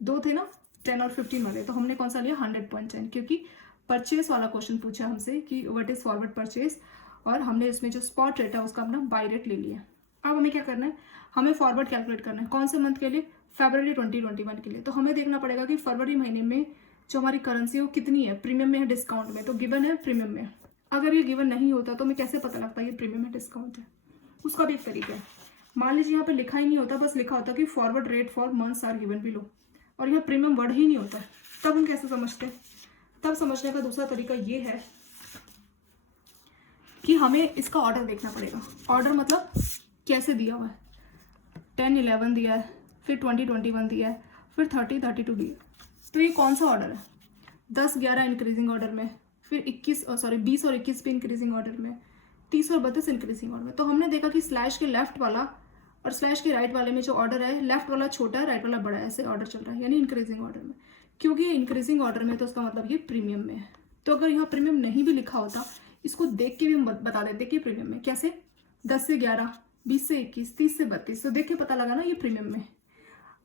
दो थे ना 10 और 15 वाले, तो हमने कौन सा लिया 100.10, क्योंकि परचेस वाला क्वेश्चन पूछा हमसे कि व्हाट इज फॉरवर्ड परचेस, और हमने इसमें जो स्पॉट रेट है उसका अपना बाई रेट ले लिया। अब हमें क्या करना है, हमें फॉरवर्ड कैलकुलेट करना है, कौन से मंथ के लिए, फरवरी 2021 के लिए। तो हमें देखना पड़ेगा कि फरवरी महीने में जो हमारी करेंसी है वो कितनी है, प्रीमियम में है डिस्काउंट में, तो गिवन है प्रीमियम में। अगर ये गिवन नहीं होता तो हमें कैसे पता लगता है ये प्रीमियम में डिस्काउंट है, उसका भी एक तरीका है। मान लीजिए यहाँ पे लिखा ही नहीं होता, बस लिखा होता कि forward rate for months are given below, और यहाँ प्रीमियम वर्ड ही नहीं होता, तब हम कैसे समझते हैं। तब समझने का दूसरा तरीका ये है कि हमें इसका ऑर्डर देखना पड़ेगा। ऑर्डर मतलब कैसे दिया हुआ है, 10-11 दिया है, फिर 20-21 दिया है, फिर 30-32 दिया है। तो ये कौन सा ऑर्डर है, 10-11 इंक्रीजिंग ऑर्डर में, फिर 20 और 21 भी इंक्रीजिंग ऑर्डर में, 30 और 32 इंक्रीजिंग ऑर्डर में। तो हमने देखा कि स्लैश के लेफ्ट वाला और स्लैश के राइट वाले में जो ऑर्डर है, लेफ्ट वाला छोटा है, राइट वाला बड़ा है, ऐसे ऑर्डर चल रहा है, यानी इंक्रीजिंग ऑर्डर में। क्योंकि ये इंक्रीजिंग ऑर्डर में तो उसका मतलब ये प्रीमियम में है। तो अगर यहाँ प्रीमियम नहीं भी लिखा होता, इसको देख के भी हम बता देते कि प्रीमियम में, कैसे 10 से 11, 20 से 21, 30 से 32, तो देख के पता लगा ना ये प्रीमियम में।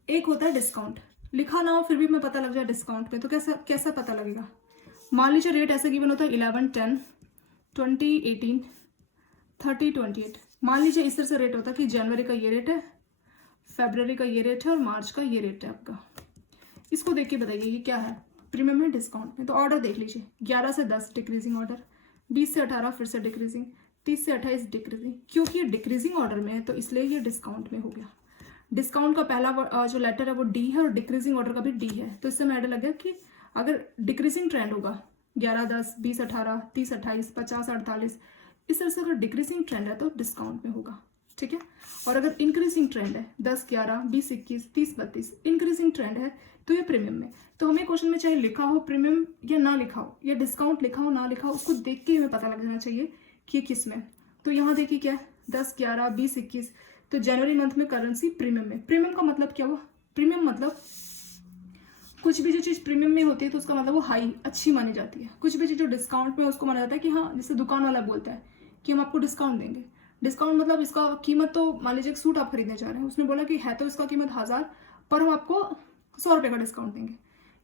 एक होता है डिस्काउंट, लिखा ना हो फिर भी मैं पता लग जाए डिस्काउंट में, तो कैसा पता लगेगा। मान लीजिए रेट ऐसे गिवन होता है 11-10, 20-18, 30-28। मान लीजिए इस तरह से रेट होता है कि जनवरी का ये रेट है, फरवरी का ये रेट है और मार्च का ये रेट है आपका। इसको देख के बताइए ये क्या है, प्रीमियम है डिस्काउंट में। तो ऑर्डर देख लीजिए, 11 से 10 डिक्रीजिंग ऑर्डर, 20 से 18 फिर से डिक्रीजिंग, 30 से 28 डिक्रीजिंग। क्योंकि ये डिक्रीजिंग ऑर्डर में है तो इसलिए ये डिस्काउंट में हो गया। डिस्काउंट का पहला जो लेटर है वो डी है और डिक्रीजिंग ऑर्डर का भी डी है, तो इससे हमें आइडिया लग गया कि अगर डिक्रीजिंग ट्रेंड होगा 11-10, 20-18, 30-28, 50-48, इस तरह से अगर डिक्रीजिंग ट्रेंड है तो डिस्काउंट में होगा, ठीक है। और अगर इंक्रीजिंग ट्रेंड है 10-11, 20-21, 30-32 इंक्रीजिंग ट्रेंड है तो ये प्रीमियम में। तो हमें क्वेश्चन में चाहे लिखा हो प्रीमियम या ना लिखा हो, या डिस्काउंट लिखा हो ना लिखा हो, उसको देख के हमें पता लग जाना चाहिए कि ये किस में। तो यहाँ देखिए क्या है 10-11, 20-21, तो जनवरी मंथ में करेंसी प्रीमियम में। प्रीमियम का मतलब क्या हुआ, प्रीमियम मतलब कुछ भी जो चीज़ प्रीमियम में होती है तो उसका मतलब वो हाई अच्छी मानी जाती है। कुछ भी चीज़ जो डिस्काउंट में उसको माना जाता है कि हाँ, जैसे दुकान वाला बोलता है कि हम आपको डिस्काउंट देंगे। डिस्काउंट मतलब इसका कीमत, तो मान लीजिए एक सूट आप खरीदने जा रहे हैं, उसने बोला कि है तो इसका कीमत 1000, पर हम आपको 100 रुपये का डिस्काउंट देंगे।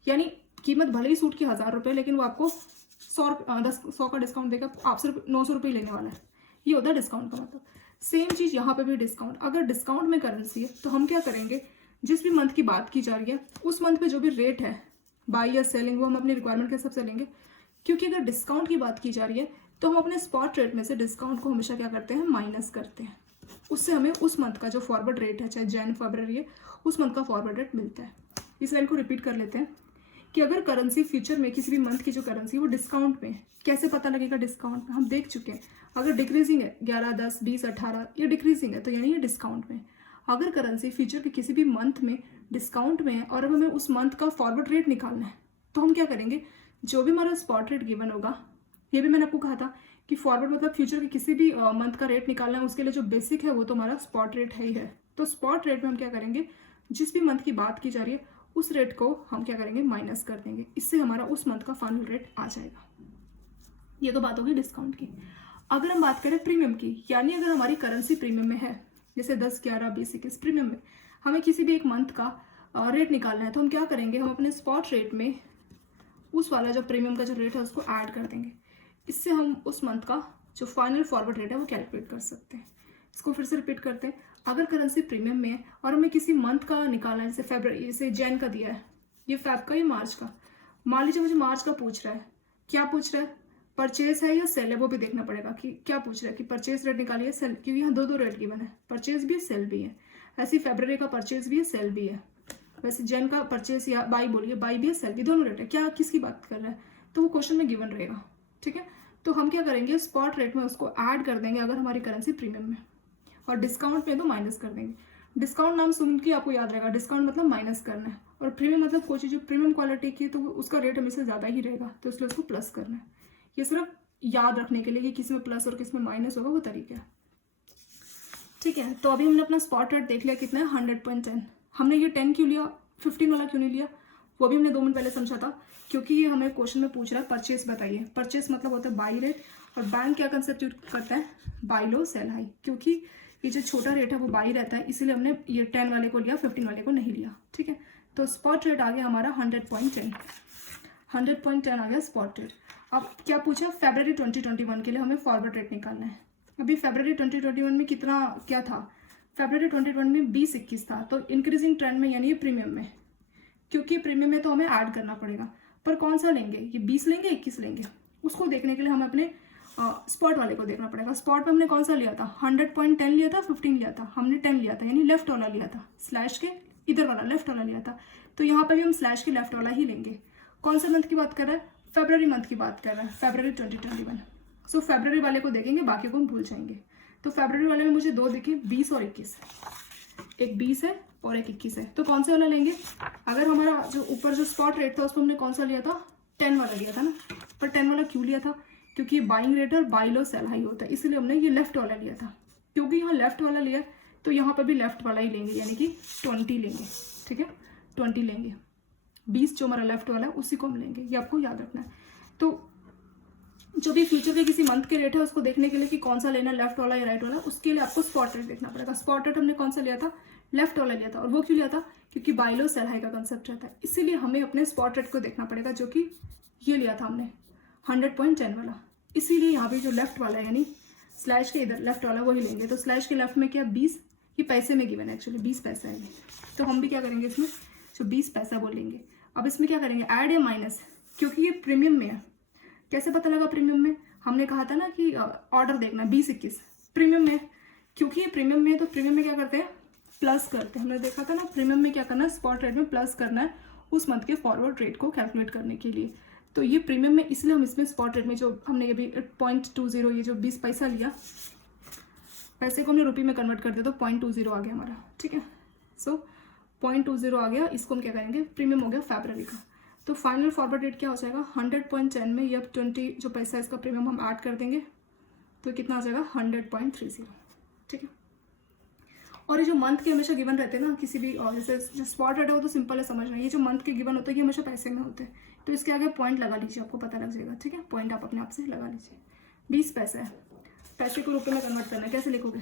यानी कीमत भले ही सूट की 1000 रुपये, लेकिन वो आपको 100 का डिस्काउंट देगा, आपसे 900 रुपये लेने वाला है। ये होता है डिस्काउंट का मतलब। सेम चीज़ यहाँ पे भी डिस्काउंट। अगर डिस्काउंट में करेंसी है तो हम क्या करेंगे, जिस भी मंथ की बात की जा रही है उस मंथ पे जो भी रेट है बाई या सेलिंग, वो हम अपनी रिक्वायरमेंट के हिसाब से लेंगे। क्योंकि अगर डिस्काउंट की बात की जा रही है तो हम अपने स्पॉट रेट में से डिस्काउंट को हमेशा क्या करते हैं, माइनस करते हैं। उससे हमें उस मंथ का जो फॉरवर्ड रेट है, चाहे जैन फरवरी है, उस मंथ का फॉरवर्ड रेट मिलता है। इस लाइन को रिपीट कर लेते हैं कि अगर करेंसी फ्यूचर में किसी भी मंथ की जो करेंसी वो डिस्काउंट में, कैसे पता लगेगा डिस्काउंट में, हम देख चुके हैं। अगर डिक्रीजिंग है 11, 10, 20, 18, ये डिक्रीजिंग है तो यानी ये डिस्काउंट में। अगर करेंसी फ्यूचर के किसी भी मंथ में डिस्काउंट में है और हमें उस मंथ का फॉरवर्ड रेट निकालना है तो हम क्या करेंगे, जो भी हमारा स्पॉट रेट गिवन होगा, ये भी मैंने आपको कहा था कि फॉरवर्ड मतलब फ्यूचर के किसी भी मंथ का रेट निकालना है, उसके लिए जो बेसिक है वो तो हमारा स्पॉट रेट है ही है। तो स्पॉट रेट में हम क्या करेंगे, जिस भी मंथ की बात की जा रही है उस रेट को हम क्या करेंगे, माइनस कर देंगे। इससे हमारा उस मंथ का फाइनल रेट आ जाएगा। ये तो बात होगी डिस्काउंट की। अगर हम बात करें प्रीमियम की, यानी अगर हमारी करेंसी प्रीमियम में है, जैसे 10, 11, 20, 21 प्रीमियम में, हमें किसी भी एक मंथ का रेट निकालना है तो हम क्या करेंगे, हम अपने स्पॉट रेट में उस वाला जो प्रीमियम का जो रेट है उसको ऐड कर देंगे। इससे हम उस मंथ का जो फाइनल फॉरवर्ड रेट है वो कैलकुलेट कर सकते हैं। इसको फिर से रिपीट करते हैं। अगर करेंसी प्रीमियम में है और हमें किसी मंथ का निकालना है, जैसे फरवरी, जैसे जैन का दिया है, ये फेब का, ये मार्च का, मान लीजिए मुझे मार्च का पूछ रहा है, क्या पूछ रहा है, परचेज है या सेल है, वो भी देखना पड़ेगा कि क्या पूछ रहा है, कि परचेज रेट निकालिए सेल, क्योंकि यहाँ दो रेट गिवन है, परचेज भी है सेल भी है। ऐसे फरवरी का परचेज भी है सेल भी है, वैसे जैन का परचेज या बाई बोलिए, बाई भी है सेल भी, दोनों रेट है। क्या किसकी बात कर रहा है तो वो क्वेश्चन में गिवन रहेगा, ठीक है। तो हम क्या करेंगे, स्पॉट रेट में उसको ऐड कर देंगे अगर हमारी करेंसी प्रीमियम में, और डिस्काउंट में तो माइनस कर देंगे। डिस्काउंट नाम सुन के आपको याद रहेगा, डिस्काउंट मतलब माइनस करना है, और प्रीमियम मतलब कोई चीज़ जो प्रीमियम क्वालिटी की है तो उसका रेट हमेशा ज़्यादा ही रहेगा, तो इसलिए उसको प्लस करना है। ये सिर्फ याद रखने के लिए कि किस में प्लस और किस में माइनस होगा, वो तरीका है, ठीक है। तो अभी हमने अपना स्पॉट रेट देख लिया कितना है, 100.10। हमने ये 10 क्यों लिया, 15 वाला क्यों नहीं लिया, वो भी हमने 2 मिनट पहले समझा था, क्योंकि ये हमें क्वेश्चन में पूछ रहा है परचेस बताइए। परचेस मतलब होता है बाई रेट, और बैंक क्या कंसेप्ट करता है, बाई लो सेल हाई। क्योंकि ये जो छोटा रेट है वो बाई रहता है, इसीलिए हमने ये 10 वाले को लिया, 15 वाले को नहीं लिया, ठीक है। तो स्पॉट रेट आ गया हमारा 100.10, 100.10 आ गया स्पॉट रेट। अब क्या पूछा, फरवरी 2021 के लिए हमें फॉरवर्ड रेट निकालना है। अभी फरवरी 2021 में कितना क्या था, फरवरी 2021 में 20-21 था, तो इंक्रीजिंग ट्रेंड में यानी ये प्रीमियम में, क्योंकि प्रीमियम में तो हमें ऐड करना पड़ेगा। पर कौन सा लेंगे, ये 20 लेंगे 21 लेंगे, उसको देखने के लिए हमें अपने स्पॉट वाले को देखना पड़ेगा। स्पॉट में हमने कौन सा लिया था, 100.10 लिया था, 15 लिया था, हमने 10 लिया था, यानी लेफ्ट वाला लिया था, स्लैश के इधर वाला लेफ्ट वाला लिया था। तो यहाँ पर भी हम स्लैश के लेफ्ट वाला ही लेंगे। कौन सा मंथ की बात कर रहे हैं, फरवरी मंथ की बात कर रहे हैं, फरवरी 2021। सो फरवरी वाले को देखेंगे, बाकी को हम भूल जाएंगे। तो फरवरी वाले में मुझे 2 दिखे, 20 और 21, एक 20 है और एक 21 है। तो कौन सा वाला लेंगे, अगर हमारा जो ऊपर जो स्पॉट रेट था उसको हमने कौन सा लिया था, 10 वाला लिया था ना। पर 10 वाला क्यों लिया था, क्योंकि बाइंग रेट और बाई लो सेल हाई होता है, इसलिए हमने ये लेफ्ट वाला लिया था। क्योंकि यहाँ लेफ्ट वाला लिया तो यहाँ पर भी लेफ्ट वाला ही लेंगे, यानी कि 20 लेंगे, ठीक है, 20 लेंगे। 20 जो हमारा लेफ्ट वाला है उसी को हम लेंगे, ये आपको याद रखना है। तो जो भी फ्यूचर के किसी मंथ के रेट है उसको देखने के लिए कि कौन सा लेना है, लेफ्ट वाला या राइट वाला, उसके लिए आपको स्पॉट रेट देखना पड़ेगा। स्पॉट रेट हमने कौन सा लिया था, लेफ्ट वाला लिया था। और वो क्यों लिया था, क्योंकि बाई लो सेल हाई का कंसेप्ट रहता है, इसीलिए हमें अपने स्पॉट रेट को देखना पड़ेगा, जो कि ये लिया था हमने 100.10 वाला। इसीलिए यहाँ पे जो लेफ्ट वाला है यानी स्लैश के इधर लेफ्ट वाला वही लेंगे। तो स्लैश के लेफ्ट में क्या 20, ये पैसे में गिवन है, एक्चुअली 20 पैसा है। तो हम भी क्या करेंगे इसमें, जो 20 पैसा वो लेंगे। अब इसमें क्या करेंगे, ऐड या माइनस, क्योंकि ये प्रीमियम में है। कैसे पता लगा प्रीमियम में, हमने कहा था ना कि ऑर्डर देखना 20-21 प्रीमियम में, क्योंकि ये प्रीमियम में है तो प्रीमियम में क्या करते हैं, प्लस करते हैं। हमने देखा था ना प्रीमियम में क्या करना है, स्पॉट रेट में प्लस करना है उस मंथ के फॉरवर्ड रेट को कैलकुलेट करने के लिए। तो ये प्रीमियम में, इसलिए हम इसमें स्पॉट रेट में जो हमने अभी 0.20 ये जो 20 पैसा लिया, पैसे को हमने रुपये में कन्वर्ट कर दिया तो 0.20 आ गया हमारा, ठीक है। सो 0.20 आ गया, इसको हम क्या करेंगे, प्रीमियम हो गया फरवरी का। तो फाइनल फॉरवर्ड रेट क्या हो जाएगा, 100.10 में ये 20 जो पैसा है इसका प्रीमियम हम ऐड कर देंगे, तो कितना आ जाएगा 100.30, ठीक है। और ये जो मंथ के हमेशा गिवन रहते हैं ना किसी भी, और जैसे जो स्पॉट रेट है वो तो सिंपल है समझना, ये जो मंथ के गिवन होते हैं ये हमेशा पैसे में होते हैं। तो इसके आगे पॉइंट लगा लीजिए, आपको पता लग जाएगा, ठीक है। पॉइंट आप अपने आप से लगा लीजिए। 20 पैसा है, पैसे को रुपये में कन्वर्ट करना है, कैसे लिखोगे,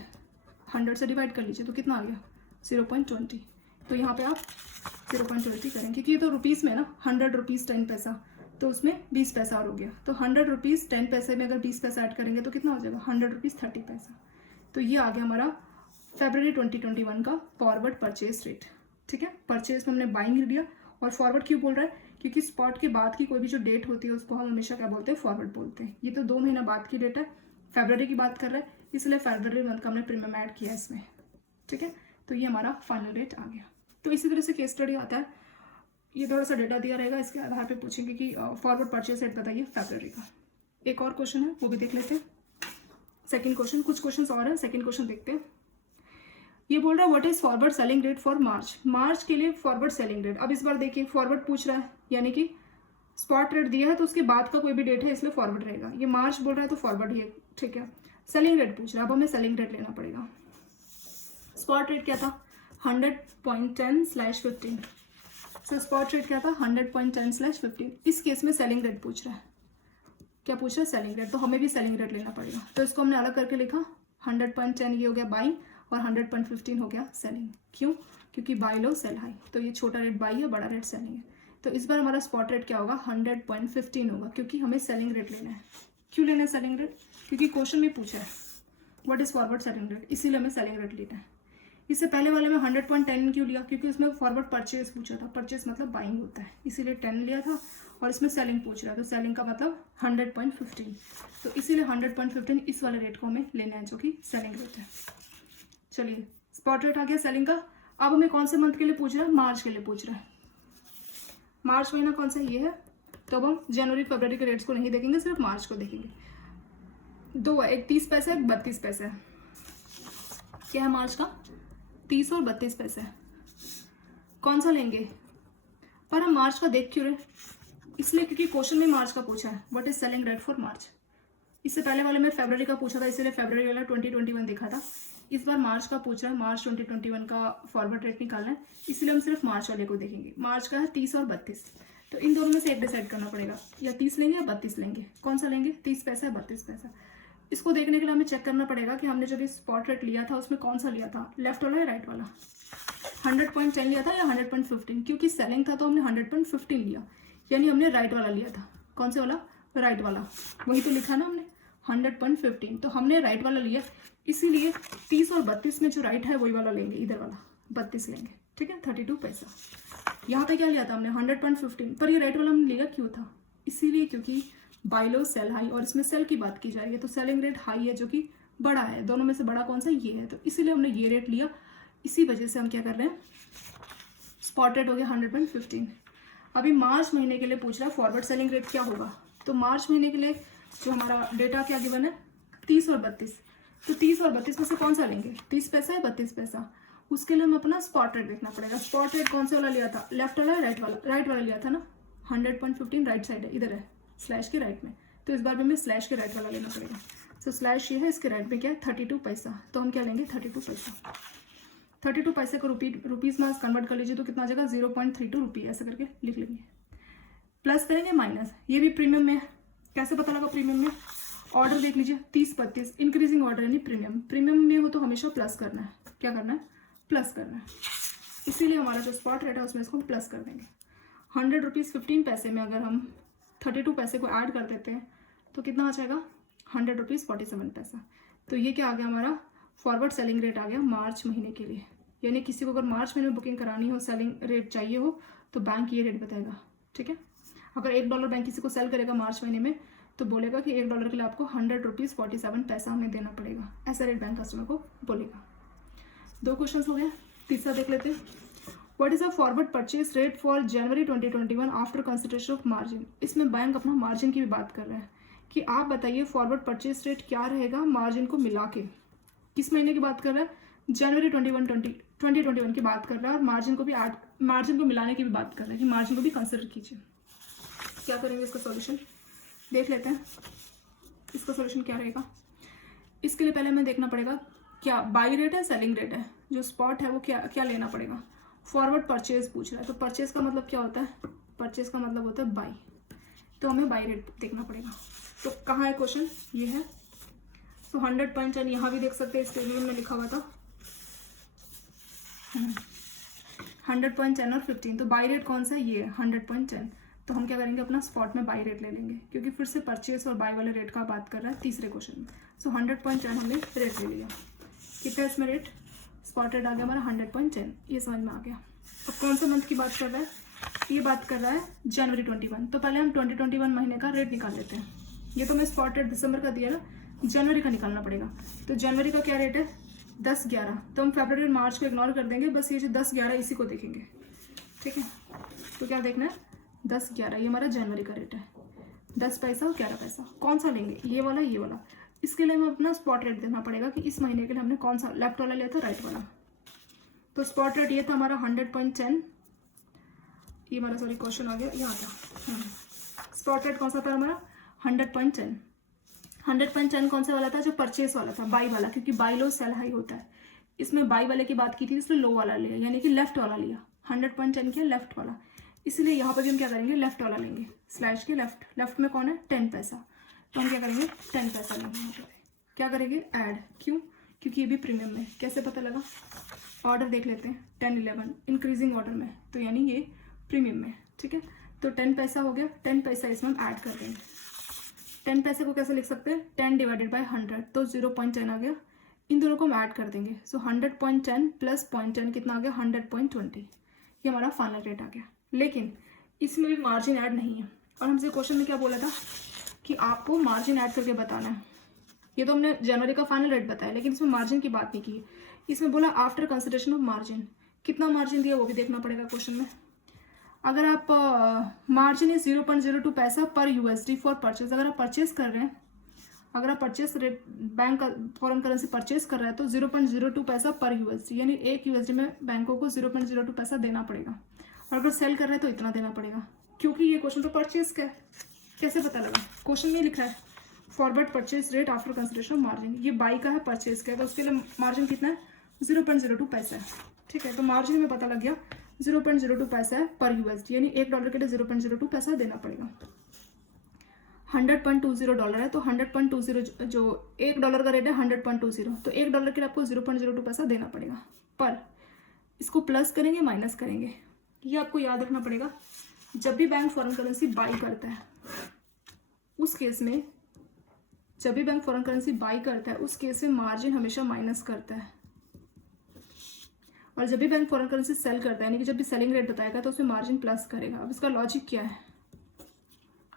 100 से डिवाइड कर लीजिए तो कितना आ गया 0.20। तो यहाँ पे आप 0.20 करेंगे, क्योंकि ये तो रुपीज़ में ना, 100 रुपीज़ 10 पैसा, तो उसमें 20 पैसा और हो गया। तो 100 रुपीज़ 10 पैसे में अगर 20 पैसा ऐड करेंगे तो कितना हो जाएगा, 100 रुपीज़ 30 पैसा। तो ये आ गया हमारा फरवरी 2021 का फॉरवर्ड परचेज रेट, ठीक है। परचेज में हमने बाइंग लिया, और फॉरवर्ड क्यों बोल रहा है, क्योंकि स्पॉट के बाद की कोई भी जो डेट होती है उसको हम हमेशा क्या बोलते हैं, फॉरवर्ड बोलते हैं। ये तो 2 महीना बाद की डेट है, फरवरी की बात कर रहे हैं, इसलिए फरवरी मंथ का हमने प्रीमियम ऐड किया इसमें, ठीक है। तो ये हमारा फाइनल रेट आ गया। तो इसी तरह से केस स्टडी आता है, ये थोड़ा सा डेटा दिया रहेगा, इसके आधार पे पूछेंगे कि फॉरवर्ड परचेज रेट बताइए फरवरी का। एक और क्वेश्चन है वो भी देख लेते हैं, सेकंड क्वेश्चन, कुछ क्वेश्चंस और है, सेकंड क्वेश्चन देखते हैं। ये बोल रहा है what is forward selling rate for March, March के लिए फॉरवर्ड सेलिंग रेट। अब इस बार देखिए फॉरवर्ड पूछ रहा है, यानी कि स्पॉट रेट दिया है तो उसके बाद का कोई भी डेट है इसलिए फॉरवर्ड रहेगा, ये मार्च बोल रहा है तो फॉरवर्ड ही है, ठीक है। सेलिंग रेट पूछ रहा है, अब हमें सेलिंग रेट लेना पड़ेगा। स्पॉट रेट क्या था 100.10/15, सो स्पॉट रेट क्या था 100.10/15। इस केस में सेलिंग रेट पूछ रहा है, क्या पूछ रहा है, सेलिंग रेट, तो हमें भी सेलिंग रेट लेना पड़ेगा। तो इसको हमने अलग करके लिखा, 100.10 ये हो गया बाइंग और 100.15 हो गया सेलिंग। क्यों, क्योंकि बाई लो सेल हाई, तो ये छोटा रेट बाई है, बड़ा रेट सेलिंग है। तो इस बार हमारा स्पॉट रेट क्या होगा 100.15 होगा, क्योंकि हमें सेलिंग रेट लेना है। क्यों लेना है सेलिंग रेट, क्योंकि क्वेश्चन में पूछा है what is forward selling rate, इसीलिए हमें सेलिंग रेट लेना है। इससे पहले वाले में 100.10 क्यों लिया, क्योंकि उसमें फॉरवर्ड परचेज पूछा था, परचेज मतलब बाइंग होता है, इसीलिए 10 लिया था। और इसमें सेलिंग पूछ रहा है तो सेलिंग का मतलब 100.15, तो इसीलिए 100.15 इस वाले रेट को हमें लेना है जो कि सेलिंग रेट है। चलिए स्पॉट रेट आ गया सेलिंग का। अब हमें कौन से मंथ के लिए पूछ रहा है, मार्च के लिए पूछ रहा है। मार्च महीना कौन सा ये है, तो अब हम जनवरी फरवरी के रेट्स को नहीं देखेंगे, सिर्फ मार्च को देखेंगे। 2 है, एक 30 पैसा है, एक 32 पैसा है। क्या है मार्च का, 30 और 32 पैसा है। कौन सा लेंगे, पर हम मार्च का देख क्यों रहे, इसलिए क्योंकि क्वेश्चन में मार्च का पूछा है what is selling rate for मार्च। इससे पहले वाले में फरवरी का पूछा था, इसलिए फरवरी वाला 2021 देखा था। इस बार मार्च का पूछ रहा है, मार्च 2021 का फॉरवर्ड रेट निकालना है, इसलिए हम सिर्फ मार्च वाले को देखेंगे। मार्च का है 30 और 32, तो इन दोनों में से एक डिसाइड करना पड़ेगा, या 30 लेंगे या 32 लेंगे। कौन सा लेंगे? 30 पैसा या 32 पैसा। इसको देखने के लिए हमें चेक करना पड़ेगा कि हमने जब ये स्पॉट रेट लिया था उसमें कौन सा लिया था, लेफ्ट वाला या राइट वाला। 100.10 लिया था या 100.15, क्योंकि सेलिंग था तो हमने 100.15 लिया, यानी हमने राइट वाला लिया था। कौन से वाला? राइट वाला, वही तो लिखा ना हमने 100.15, तो हमने राइट वाला लिया, इसीलिए 30 और 32 में जो राइट है वही वाला लेंगे, इधर वाला 32 लेंगे, ठीक है। 32 पैसा। यहाँ पे क्या लिया था हमने? 100.15, पर ये राइट वाला हमने लिया क्यों था? इसीलिए क्योंकि बाय लो सेल हाई, और इसमें सेल की बात की जा रही है, तो सेलिंग रेट हाई है जो कि बड़ा है, दोनों में से बड़ा कौन सा? ये है, तो इसीलिए हमने ये रेट लिया। इसी वजह से हम क्या कर रहे हैं, स्पॉट रेट हो गया 100.15। अभी मार्च महीने के लिए पूछ रहा है फॉरवर्ड सेलिंग रेट क्या होगा, तो मार्च महीने के लिए जो हमारा डेटा क्या गिवन है, 30 और 32, तो 30 और 32 में से कौन सा लेंगे? 30 पैसा या 32 पैसा? उसके लिए हमें अपना स्पॉट रेट देखना पड़ेगा। स्पॉट रेट कौन सा वाला लिया था? लेफ्ट वाला या राइट वाला? राइट वाला लिया था ना, 100.15 राइट साइड है, इधर है स्लैश के राइट में, तो इस बार भी हमें स्लैश के राइट वाला लेना पड़ेगा। तो स्लैश ये है, इसके राइट में क्या है? 32 पैसा, तो हम क्या लेंगे? 32 पैसा। 32 पैसे को रुपीज़ में कन्वर्ट कर लीजिए तो कितना आ जाएगा? 0.32 रुपये, ऐसा करके लिख लेंगे। प्लस करेंगे माइनस, ये भी प्रीमियम में है। कैसे पता लगा प्रीमियम में? ऑर्डर देख लीजिए, 30-32 इंक्रीजिंग ऑर्डर यानी प्रीमियम। प्रीमियम में हो तो हमेशा प्लस करना है। क्या करना है? प्लस करना है। इसीलिए हमारा जो स्पॉट रेट है उसमें इसको प्लस कर देंगे। 100 रुपीज़ 15 पैसे में अगर हम 32 पैसे को ऐड कर देते हैं तो कितना आ जाएगा? 100 रुपीज़ 47 पैसा। तो ये क्या आ गया हमारा? फॉरवर्ड सेलिंग रेट आ गया मार्च महीने के लिए। यानी किसी को अगर मार्च महीने में बुकिंग करानी हो, सेलिंग रेट चाहिए हो, तो बैंक ये रेट बताएगा, ठीक है। अगर $1 बैंक किसी को सेल करेगा मार्च महीने में, तो बोलेगा कि $1 के लिए आपको 100 रुपीज़ 47 पैसा हमें देना पड़ेगा, ऐसा रेट बैंक कस्टमर को बोलेगा। 2 क्वेश्चन हो गए, तीसरा देख लेते हैं। What is a forward purchase rate for January 2021 after consideration of margin. इसमें बैंक अपना मार्जिन की भी बात कर रहा है कि आप बताइए फॉरवर्ड परचेज रेट क्या रहेगा मार्जिन को मिला के। किस महीने की बात कर रहा है? जनवरी 2021 की बात कर रहा है, और मार्जिन को भी मार्जिन को मिलाने की भी बात कर रहा है कि मार्जिन को भी कंसिडर कीजिए। क्या करेंगे इसका सॉल्यूशन देख लेते हैं। इसका सॉल्यूशन क्या रहेगा? इसके लिए पहले हमें देखना पड़ेगा क्या बाई रेट है, सेलिंग रेट है। जो स्पॉट है वो क्या लेना पड़ेगा? फॉरवर्ड परचेज पूछ रहा है, तो परचेज का मतलब क्या होता है? परचेज का मतलब होता है बाई, तो हमें बाई रेट देखना पड़ेगा। तो कहाँ है क्वेश्चन? ये है। तो 100.10 यहाँ भी देख सकते हैं, इस टेबल में लिखा हुआ था 100.10 और 15, तो बाई रेट कौन सा है? ये 100.10। तो हम क्या करेंगे? अपना स्पॉट में बाई रेट ले लेंगे, क्योंकि फिर से परचेज और बाई वाले रेट का बात कर रहा है तीसरे क्वेश्चन में। सो 100.10 हमने रेट ले लिया। कितना इसमें रेट? स्पॉट रेट आ गया हमारा 100.10, ये समझ में आ गया। अब कौन सा मंथ की बात कर रहा है? ये बात कर रहा है जनवरी 21। तो पहले हम 2021 महीने का रेट निकाल लेते हैं। ये तो मैं स्पॉट रेट दिसंबर का दिया ना, जनवरी का निकालना पड़ेगा। तो जनवरी का क्या रेट है? 10-11। तो हम फरवरी और मार्च को इग्नोर कर देंगे, बस ये जो 10-11 इसी को देखेंगे, ठीक है। तो क्या देखना है? 10-11, ये हमारा जनवरी का रेट है। 10 पैसा और 11 पैसा। कौन सा लेंगे? ये वाला, ये वाला। इसके लिए हमें अपना स्पॉट रेट देना पड़ेगा कि इस महीने के लिए हमने कौन सा, लेफ्ट वाला लिया था राइट वाला। तो स्पॉट रेट ये था हमारा 100.10। ये हमारा सॉरी क्वेश्चन आ गया यहाँ था। स्पॉट रेट कौन सा था हमारा? 100.10। 100.10 कौन सा वाला था? जो परचेस वाला था, बाई वाला, क्योंकि बाई लो सेल हाई होता है। इसमें बाई वाले की बात की थी, इसलिए लो वाला लिया, यानी कि लेफ्ट वाला लिया। 100.10 किया लेफ्ट वाला, इसलिए यहाँ पर भी हम क्या करेंगे? लेफ्ट वाला लेंगे, स्लैश के लेफ्ट। लेफ्ट में कौन है? 10 पैसा। तो हम क्या करेंगे? 10 पैसा लेंगे यहाँ पर। क्या करेंगे? ऐड। क्यों? क्योंकि ये भी प्रीमियम में। कैसे पता लगा? ऑर्डर देख लेते हैं, 10-11 इंक्रीजिंग ऑर्डर में, तो यानी ये प्रीमियम में, ठीक है। तो 10 पैसा हो गया, 10 पैसा इसमें हम ऐड कर देंगे। 10 पैसे को कैसे लिख सकते हैं? 10 डिवाइडेड बाई 100, तो 0.10 आ गया। इन दोनों को हम ऐड कर देंगे। सो 100.10 प्लस 0.10 कितना आ गया? 100.20। ये हमारा फाइनल रेट आ गया। लेकिन इसमें भी मार्जिन ऐड नहीं है, और हमसे क्वेश्चन में क्या बोला था कि आपको मार्जिन ऐड करके बताना है। ये तो हमने जनवरी का फाइनल रेट बताया, लेकिन इसमें मार्जिन की बात नहीं की। इसमें बोला आफ्टर कंसिडरेशन ऑफ मार्जिन। कितना मार्जिन दिया वो भी देखना पड़ेगा क्वेश्चन में। अगर आप मार्जिन इज 0.02 पैसा पर USD फॉर परचेज, अगर आप परचेज कर रहे हैं, अगर आप purchase rate bank foreign currency purchase कर रहा है तो 0.02 पैसा पर USD, यानी 1 USD में बैंकों को 0.02 पैसा देना पड़ेगा। और अगर सेल कर रहे हैं तो इतना देना पड़ेगा, क्योंकि ये क्वेश्चन तो परचेज का है। कैसे पता लगा? क्वेश्चन में लिखा है forward purchase rate after consideration of margin, ये बाई का है, परचेज का है, तो उसके लिए मार्जिन कितना है 0.02 पैसा है। ठीक है, तो मार्जिन में पता लग गया 0.02 पैसा है पर यूएसडी, यानी $1 के लिए 0.02 पैसा देना पड़ेगा। $100.20 है, तो 100.20 जो $1 का रेट है 100.20, तो $1 के लिए आपको 0.02 पैसा देना पड़ेगा। पर इसको प्लस करेंगे माइनस करेंगे, ये आपको याद रखना पड़ेगा। जब भी बैंक फॉरेन करेंसी बाई करता है उस केस में, जब भी बैंक फॉरेन करेंसी बाई करता है उस केस में मार्जिन हमेशा माइनस करता है, और जब भी बैंक फॉरेन करेंसी सेल करता है यानी कि जब भी सेलिंग रेट बताएगा तो उसमें मार्जिन प्लस करेगा। अब इसका लॉजिक क्या है,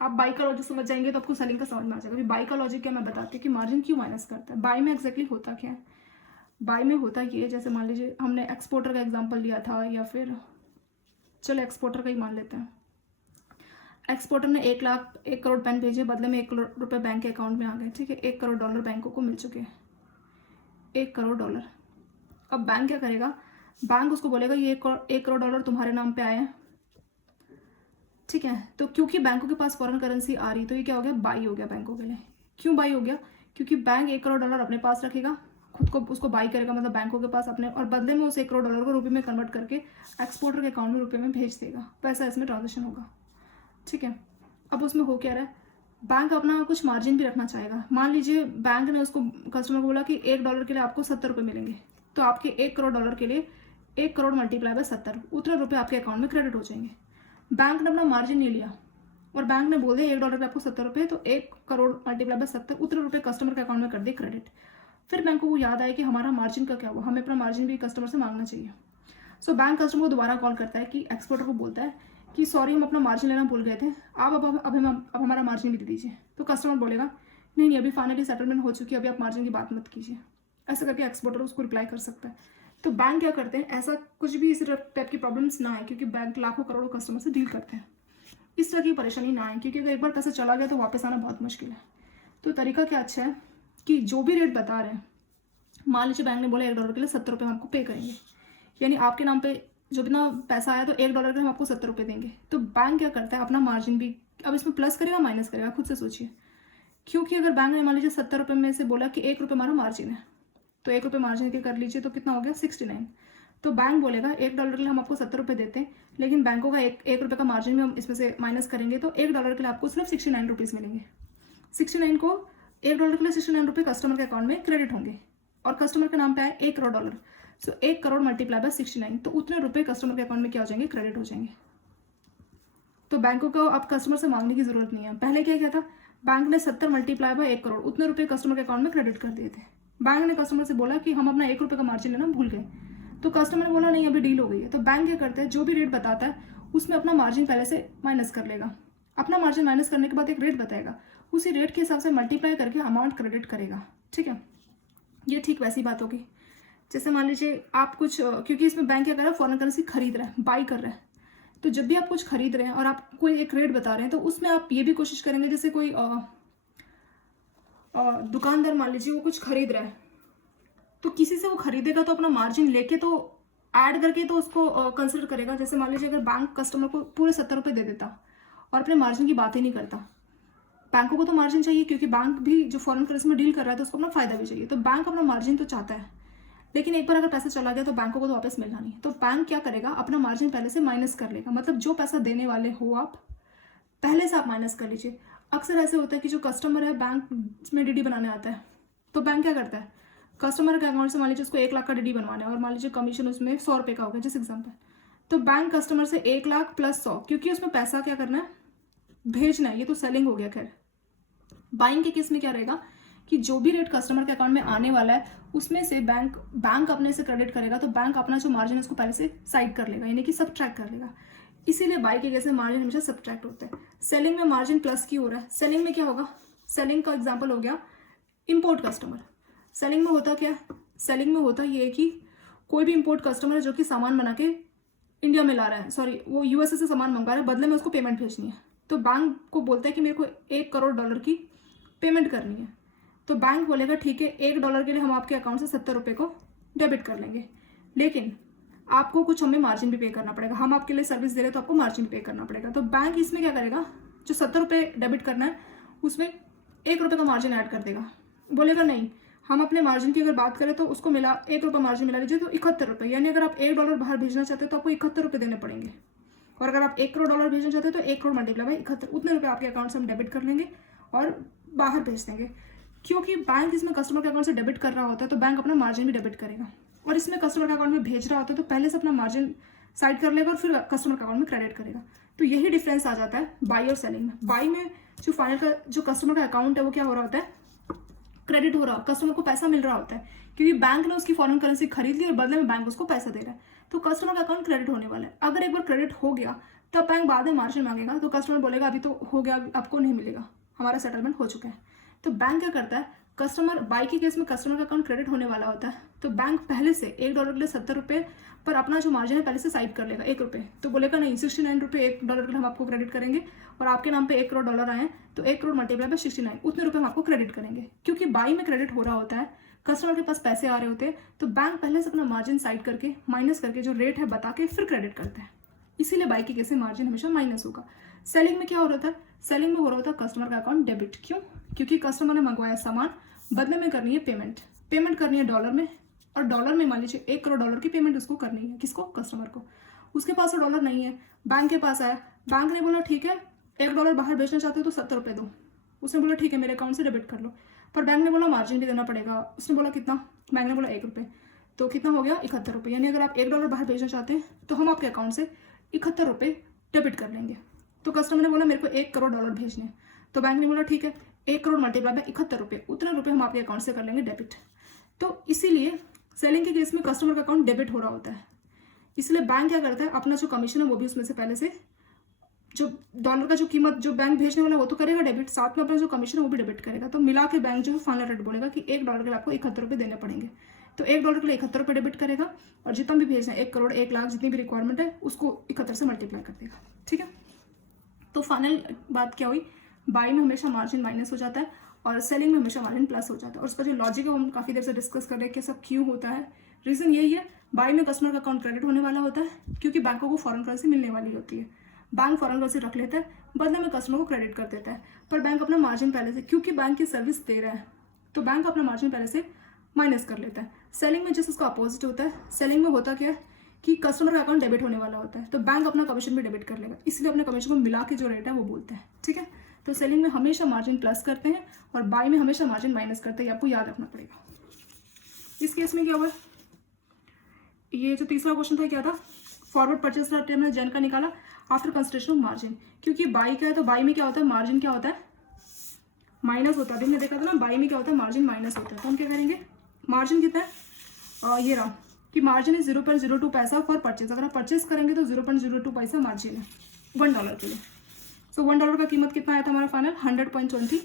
आप बाई का लॉजिक समझ जाएंगे तो आपको सेलिंग का समझ में आ जाएगा। अभी बाई का लॉजिक क्या मैं बताती हूँ कि मार्जिन क्यों माइनस करता है। बाई में एक्जैक्टली होता क्या है, बाई में होता ये, जैसे मान लीजिए हमने एक्सपोर्टर का एग्जांपल लिया था, या फिर चलो एक्सपोर्टर का ही मान लेते हैं। एक्सपोर्टर ने 1 करोड़ पेन भेजे, बदले में $1 करोड़ बैंक के अकाउंट में आ गए। ठीक है, $1 करोड़ बैंकों को मिल चुके हैं, $1 करोड़। अब बैंक क्या करेगा, बैंक उसको बोलेगा ये $1 करोड़ तुम्हारे नाम पे आए हैं। ठीक है, तो क्योंकि बैंकों के पास फॉरेन करेंसी आ रही, तो ये क्या हो गया, बाई हो गया बैंकों के लिए। क्यों बाई हो गया, क्योंकि बैंक $1 करोड़ अपने पास रखेगा, खुद को उसको बाई करेगा, मतलब बैंकों के पास अपने, और बदले में उस $1 करोड़ को रुपये में कन्वर्ट करके एक्सपोर्टर के अकाउंट में रुपये में भेज देगा, पैसा इसमें ट्रांजेक्शन होगा। ठीक है, अब उसमें हो क्या रहा है, बैंक अपना कुछ मार्जिन भी रखना चाहेगा। मान लीजिए बैंक ने उसको कस्टमर को बोला कि $1 के लिए आपको $70 मिलेंगे, तो आपके $1 करोड़ के लिए 1 करोड़ मल्टीप्लाई बाय 70, उतने रुपये आपके अकाउंट में क्रेडिट हो जाएंगे। बैंक ने अपना मार्जिन नहीं लिया और बैंक ने बोल दिया $1 पे आपको $70, तो 1 करोड़ मल्टीप्लाई बाय 70, उतने रुपये कस्टमर के अकाउंट में कर दिए क्रेडिट। फिर बैंक को याद आया कि हमारा मार्जिन का क्या हुआ, हमें अपना मार्जिन भी कस्टमर से मांगना चाहिए। सो बैंक कस्टमर को दोबारा कॉल करता है कि एक्सपोर्टर को बोलता है कि सॉरी हम अपना मार्जिन लेना भूल गए थे, आप अब हमारा मार्जिन भी दे दीजिए। तो कस्टमर बोलेगा नहीं अभी फाइनली सेटलमेंट हो चुकी है, अभी आप मार्जिन की बात मत कीजिए। ऐसा करके एक्सपोर्टर उसको रिप्लाई कर सकता है। तो बैंक क्या करते हैं, ऐसा कुछ भी इस टाइप की प्रॉब्लम्स ना आए, क्योंकि बैंक लाखों करोड़ों कस्टमर से डील करते हैं, इस तरह की परेशानी ना आए, क्योंकि अगर एक बार पैसा चला गया तो वापस आना बहुत मुश्किल है। तो तरीका क्या अच्छा है कि जो भी रेट बता रहे हैं, मान लीजिए बैंक ने बोला $1 के लिए $70 हम आपको पे करेंगे, यानी आपके नाम पे जो भी ना पैसा आया तो $1 के लिए हम आपको $70 देंगे। तो बैंक क्या करता है, अपना मार्जिन भी अब इसमें प्लस करेगा माइनस करेगा, खुद से सोचिए। क्योंकि अगर बैंक ने मान लीजिए $70 में से बोला कि $1 हमारा मार्जिन है, तो $1 मार्जिन के कर लीजिए तो कितना हो गया 69। तो बैंक बोलेगा $1 के लिए हम आपको $70 देते हैं, लेकिन बैंकों का एक रुपये का मार्जिन भी हम इसमें से माइनस करेंगे, तो $1 के लिए आपको सिर्फ 69 रुपीज़ मिलेंगे। 69 को $1 के लिए 69 रुपये कस्टमर के अकाउंट में क्रेडिट होंगे, और कस्टमर के नाम पे आए $1 करोड़। सो 1 करोड़ मल्टीप्लाई बाय 69, तो उतने रुपए कस्टमर के अकाउंट में क्या हो जाएंगे, क्रेडिट हो जाएंगे। तो बैंकों को अब कस्टमर से मांगने की जरूरत नहीं है। पहले क्या किया था, बैंक ने 70 मल्टीप्लाई बाय 1 करोड़ उतने रुपए कस्टमर के अकाउंट में क्रेडिट कर दिए थे। बैंक ने कस्टमर से बोला कि हम अपना $1 का मार्जिन लेना भूल गए, तो कस्टमर ने बोला नहीं अभी डील हो गई है। तो बैंक क्या करते हैं, जो भी रेट बताता है उसमें अपना मार्जिन पहले से माइनस कर लेगा। अपना मार्जिन माइनस करने के बाद एक रेट बताएगा, उसी रेट के हिसाब से मल्टीप्लाई करके अमाउंट क्रेडिट करेगा। ठीक है, ये ठीक वैसी बात होगी जैसे मान लीजिए आप कुछ, क्योंकि इसमें बैंक क्या कर रहा है, फॉरेन करेंसी खरीद रहा है, बाई कर रहा है। तो जब भी आप कुछ खरीद रहे हैं और आप कोई एक रेट बता रहे हैं, तो उसमें आप ये भी कोशिश करेंगे, जैसे कोई दुकानदार मान लीजिए वो कुछ खरीद रहा है, तो किसी से वो खरीदेगा तो अपना मार्जिन लेके तो ऐड करके तो उसको कंसिडर करेगा। जैसे मान लीजिए अगर बैंक कस्टमर को पूरे $70 दे देता और अपने मार्जिन की बात ही नहीं करता, बैंकों को तो मार्जिन चाहिए, क्योंकि बैंक भी जो फॉरेन करेंसी में डील कर रहा है तो उसको अपना फायदा भी चाहिए। तो बैंक अपना मार्जिन तो चाहता है, लेकिन एक बार अगर पैसा चला गया तो बैंकों को तो वापस मिलना नहीं। तो बैंक क्या करेगा, अपना मार्जिन पहले से माइनस कर लेगा। मतलब जो पैसा देने वाले हो आप पहले से आप माइनस कर लीजिए। अक्सर ऐसे होता है कि जो कस्टमर है बैंक में डीडी बनाने आता है, तो बैंक क्या करता है, कस्टमर के अकाउंट से मान लीजिए उसको 1 लाख का डीडी बनवाना है, और मान लीजिए कमीशन उसमें $100 का होगा जिस एग्जाम्पल, तो बैंक कस्टमर से 1 लाख प्लस 100, क्योंकि उसमें पैसा क्या करना है, भेजना है। ये तो सेलिंग हो गया। खैर बाइंग के केस में क्या रहेगा कि जो भी रेट कस्टमर के अकाउंट में आने वाला है उसमें से बैंक अपने से क्रेडिट करेगा, तो बैंक अपना जो मार्जिन है उसको पहले से साइड कर लेगा, यानी कि सबट्रैक्ट कर लेगा। इसीलिए बाई के केस में मार्जिन हमेशा सबट्रैक्ट होता है। सेलिंग में मार्जिन प्लस की हो रहा है। सेलिंग में क्या होगा, सेलिंग का एग्जाम्पल हो गया इम्पोर्ट कस्टमर। सेलिंग में होता क्या है, सेलिंग में होता ये है कि कोई भी इम्पोर्ट कस्टमर है जो कि सामान बना के इंडिया में ला रहा है, सॉरी वो यूएसए से सामान मंगा रहा है, बदले में उसको पेमेंट भेजनी है। तो बैंक को बोलता है कि मेरे को $1 करोड़ की पेमेंट करनी है। तो बैंक बोलेगा ठीक है, $1 के लिए हम आपके अकाउंट से $70 को डेबिट कर लेंगे, लेकिन आपको कुछ हमें मार्जिन भी पे करना पड़ेगा। हम आपके लिए सर्विस दे रहे हैं तो आपको मार्जिन पे करना पड़ेगा। तो बैंक इसमें क्या करेगा, जो $70 डेबिट करना है उसमें ₹1 का मार्जिन ऐड कर देगा, बोलेगा नहीं हम अपने मार्जिन की अगर बात करें तो उसको मिला ₹1 मार्जिन मिला लीजिए तो ₹71, यानी अगर आप $1 बाहर भेजना चाहते हो तो आपको ₹71 देने पड़ेंगे, और अगर आप $1 करोड़ भेजना चाहते हो तो 1 करोड़ मल्टीप्लाई बाई 71, उतने रुपये आपके अकाउंट से हम डेबिट कर लेंगे और बाहर भेज देंगे। क्योंकि बैंक इसमें कस्टमर के अकाउंट से डेबिट कर रहा होता है तो बैंक अपना मार्जिन भी डेबिट करेगा, और इसमें कस्टमर के अकाउंट में भेज रहा होता है तो पहले से अपना मार्जिन साइड कर लेगा और फिर कस्टमर के अकाउंट में क्रेडिट करेगा। तो यही डिफरेंस आ जाता है बाई और सेलिंग में। बाई में जो फाइनल का जो कस्टमर का अकाउंट है वो क्या हो रहा होता है, क्रेडिट हो रहा, कस्टमर को पैसा मिल रहा होता है क्योंकि बैंक ने उसकी फॉरेन करेंसी खरीद ली और बदले में बैंक उसको पैसा दे रहा है, तो कस्टमर का अकाउंट क्रेडिट होने वाला है। अगर एक बार क्रेडिट हो गया तब बैंक बाद में मार्जिन मांगेगा तो कस्टमर बोलेगा अभी तो हो गया, आपको नहीं मिलेगा, हमारा सेटलमेंट हो चुका है। तो बैंक क्या करता है, कस्टमर बाई के केस में कस्टमर का अकाउंट क्रेडिट होने वाला होता है तो बैंक पहले से $1 के लिए ₹70 पर अपना जो मार्जिन है पहले से साइड कर लेगा ₹1, तो बोलेगा नहीं $69 $1 के लिए हम आपको क्रेडिट करेंगे, और आपके नाम पे $1 करोड़ आए तो 1 करोड़ मल्टीप्लाई बाय 69, उतने रुपए हम आपको क्रेडिट करेंगे। क्योंकि बाई में क्रेडिट हो रहा होता है, कस्टमर के पास पैसे आ रहे होते हैं, तो बैंक पहले से अपना मार्जिन साइड करके माइनस करके जो रेट है बता के फिर क्रेडिट करता है, इसीलिए बाई के केस में मार्जिन हमेशा माइनस होगा। सेलिंग में क्या हो रहा था, सेलिंग में हो रहा होता है कस्टमर का अकाउंट डेबिट। क्यों, क्योंकि कस्टमर ने मंगवाया सामान, बदले में करनी है पेमेंट करनी है डॉलर में, और डॉलर में मान लीजिए $1 करोड़ की पेमेंट उसको करनी है, किसको, कस्टमर को। उसके पास तो डॉलर नहीं है, बैंक के पास आया, बैंक ने बोला ठीक है $1 बाहर भेजना चाहते हो तो ₹70 दो, उसने बोला ठीक है मेरे अकाउंट से डेबिट कर लो, पर बैंक ने बोला मार्जिन भी देना पड़ेगा, उसने बोला कितना, बैंक ने बोला ₹1, तो कितना हो गया ₹71, यानी अगर आप $1 बाहर भेजना चाहते हैं तो हम आपके अकाउंट से ₹71 डेबिट कर लेंगे। तो कस्टमर ने बोला मेरे को $1 करोड़ भेजने हैं, तो बैंक ने बोला ठीक है 1 करोड़ मल्टीप्लाई बाय ₹71, उतने रुपये हम आपके अकाउंट से कर लेंगे डेबिट। तो इसीलिए सेलिंग के केस में कस्टमर का अकाउंट डेबिट हो रहा होता है, इसलिए बैंक क्या करता है अपना जो कमीशन है वो भी उसमें से पहले से जो डॉलर का जो कीमत जो बैंक भेजने वाला वो तो करेगा डेबिट, साथ में अपना जो कमीशन है वो भी डेबिट करेगा। तो मिला के बैंक जो है फाइनल रेट बोलेगा कि $1 के लिए आपको ₹71 देने पड़ेंगे, तो $1 के लिए ₹71 डेबिट करेगा, और जितना भी भेजना है 1 करोड़ 1 लाख जितनी भी रिक्वायरमेंट है उसको 71 से मल्टीप्लाई कर देगा। ठीक है, तो फाइनल बात क्या हुई, बाई में हमेशा मार्जिन माइनस हो जाता है और सेलिंग में हमेशा मार्जिन प्लस हो जाता है, और उसका जो लॉजिक है वो हम काफ़ी देर से डिस्कस कर रहे हैं कि सब क्यों होता है। रीज़न यही है, बाई में कस्टमर का अकाउंट क्रेडिट होने वाला होता है क्योंकि बैंकों को फॉरेन करेंसी मिलने वाली होती है, बैंक फॉरेन करेंसी रख लेता है, बदले में कस्टमर को क्रेडिट कर देता है, पर बैंक अपना मार्जिन पहले से, क्योंकि बैंक की सर्विस दे रहा है तो बैंक अपना मार्जिन पहले से माइनस कर लेता है। सेलिंग में जैसे उसका अपोजिट होता है, सेलिंग में होता क्या है कि कस्टमर का अकाउंट डेबिट होने वाला होता है तो बैंक अपना कमीशन भी डेबिट कर लेगा, इसलिए अपने कमीशन को मिला के जो रेट है वो बोलते हैं। ठीक है, तो सेलिंग में हमेशा मार्जिन प्लस करते हैं और बाई में हमेशा मार्जिन माइनस करते हैं, आपको याद रखना पड़ेगा। इस केस में क्या हुआ, ये जो तीसरा क्वेश्चन था क्या था, फॉरवर्ड परचेस का हमने जन का निकाला आफ्टर कंसिडरेशन ऑफ मार्जिन, क्योंकि बाई क्या है तो बाई में क्या होता है मार्जिन क्या होता है माइनस होता है। अभी हमने देखा था ना बाई में क्या होता है मार्जिन माइनस होता है, तो हम क्या करेंगे, मार्जिन कितना है ये रहा कि मार्जिन है 0.02 पैसा फॉर परचेज, अगर आप परचेस करेंगे तो 0.02 पैसा मार्जिन है $1 के लिए। सो $1 का कीमत कितना आया था हमारा फाइनल 100.20,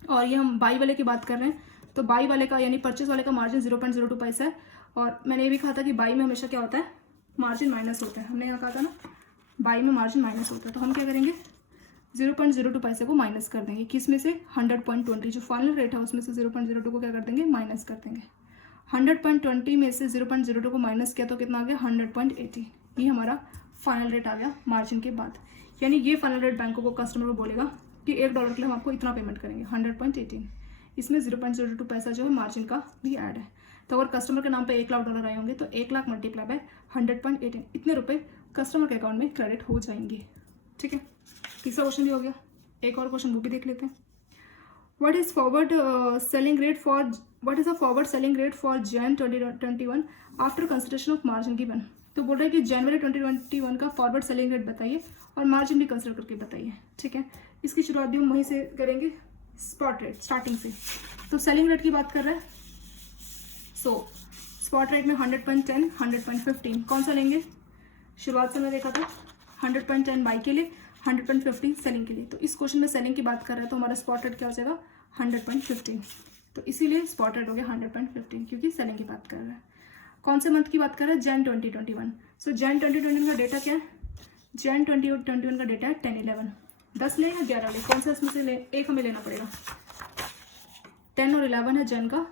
और ये हम बाई वाले की बात कर रहे हैं तो बाई वाले का यानी परचेज वाले का मार्जिन 0.02 पैसा है, और मैंने ये भी कहा था कि बाई में हमेशा क्या होता है मार्जिन माइनस होता है, हमने यहाँ कहा था ना बाई में मार्जिन माइनस होता है, तो हम क्या करेंगे 0.02 पैसे को माइनस कर देंगे, किस में से 100.20 जो फाइनल रेट है उसमें से 0.02 को क्या कर देंगे माइनस कर देंगे। 100.20 में से 0.02 को माइनस किया तो कितना आ गया 100.80, ये हमारा फाइनल रेट आ गया मार्जिन के बाद। यानी ये फाइनल रेट बैंकों को कस्टमर को बोलेगा कि $1 के लिए हम आपको इतना पेमेंट करेंगे 100.18, इसमें 0.02 पैसा जो है मार्जिन का भी ऐड है। तो अगर कस्टमर के नाम पे $1 लाख आए होंगे तो 1 लाख मल्टीप्लाई बाय 100.18, इतने रुपए कस्टमर के अकाउंट में क्रेडिट हो जाएंगे। ठीक है, तीसरा क्वेश्चन भी हो गया, एक और क्वेश्चन वो भी देख लेते हैं। What is forward selling rate for what is a forward selling rate for Jan 2021 after consideration of margin given? तो बोल रहा है कि जनवरी 2021 का फॉरवर्ड सेलिंग रेट बताइए और मार्जिन भी कंसिडर करके बताइए। ठीक है, इसकी शुरुआत भी हम वहीं से करेंगे स्पॉट रेट स्टार्टिंग से। तो सेलिंग रेट की बात कर रहे हैं, सो स्पॉट रेट में 100.10 100.15 कौन सा लेंगे, शुरुआत से मैं देखा था 100.10 बाई के लिए 100.15 सेलिंग के लिए, तो इस क्वेश्चन में सेलिंग की बात कर रहे हैं तो हमारा स्पॉट रेट क्या हो जाएगा 100.15, तो इसीलिए स्पॉट रेट हो गया 100.15 क्योंकि सेलिंग की बात कर रहे हैं। कौन से मंथ की बात कर रहे हैं, जैन 2021। सो जैन 2021 का डेटा क्या है, जैन 2021 का डेटा है 10-11, 10 ले या 11 ले, कौन सा इसमें से ले, एक हमें लेना पड़ेगा। 10 और 11 है जैन का,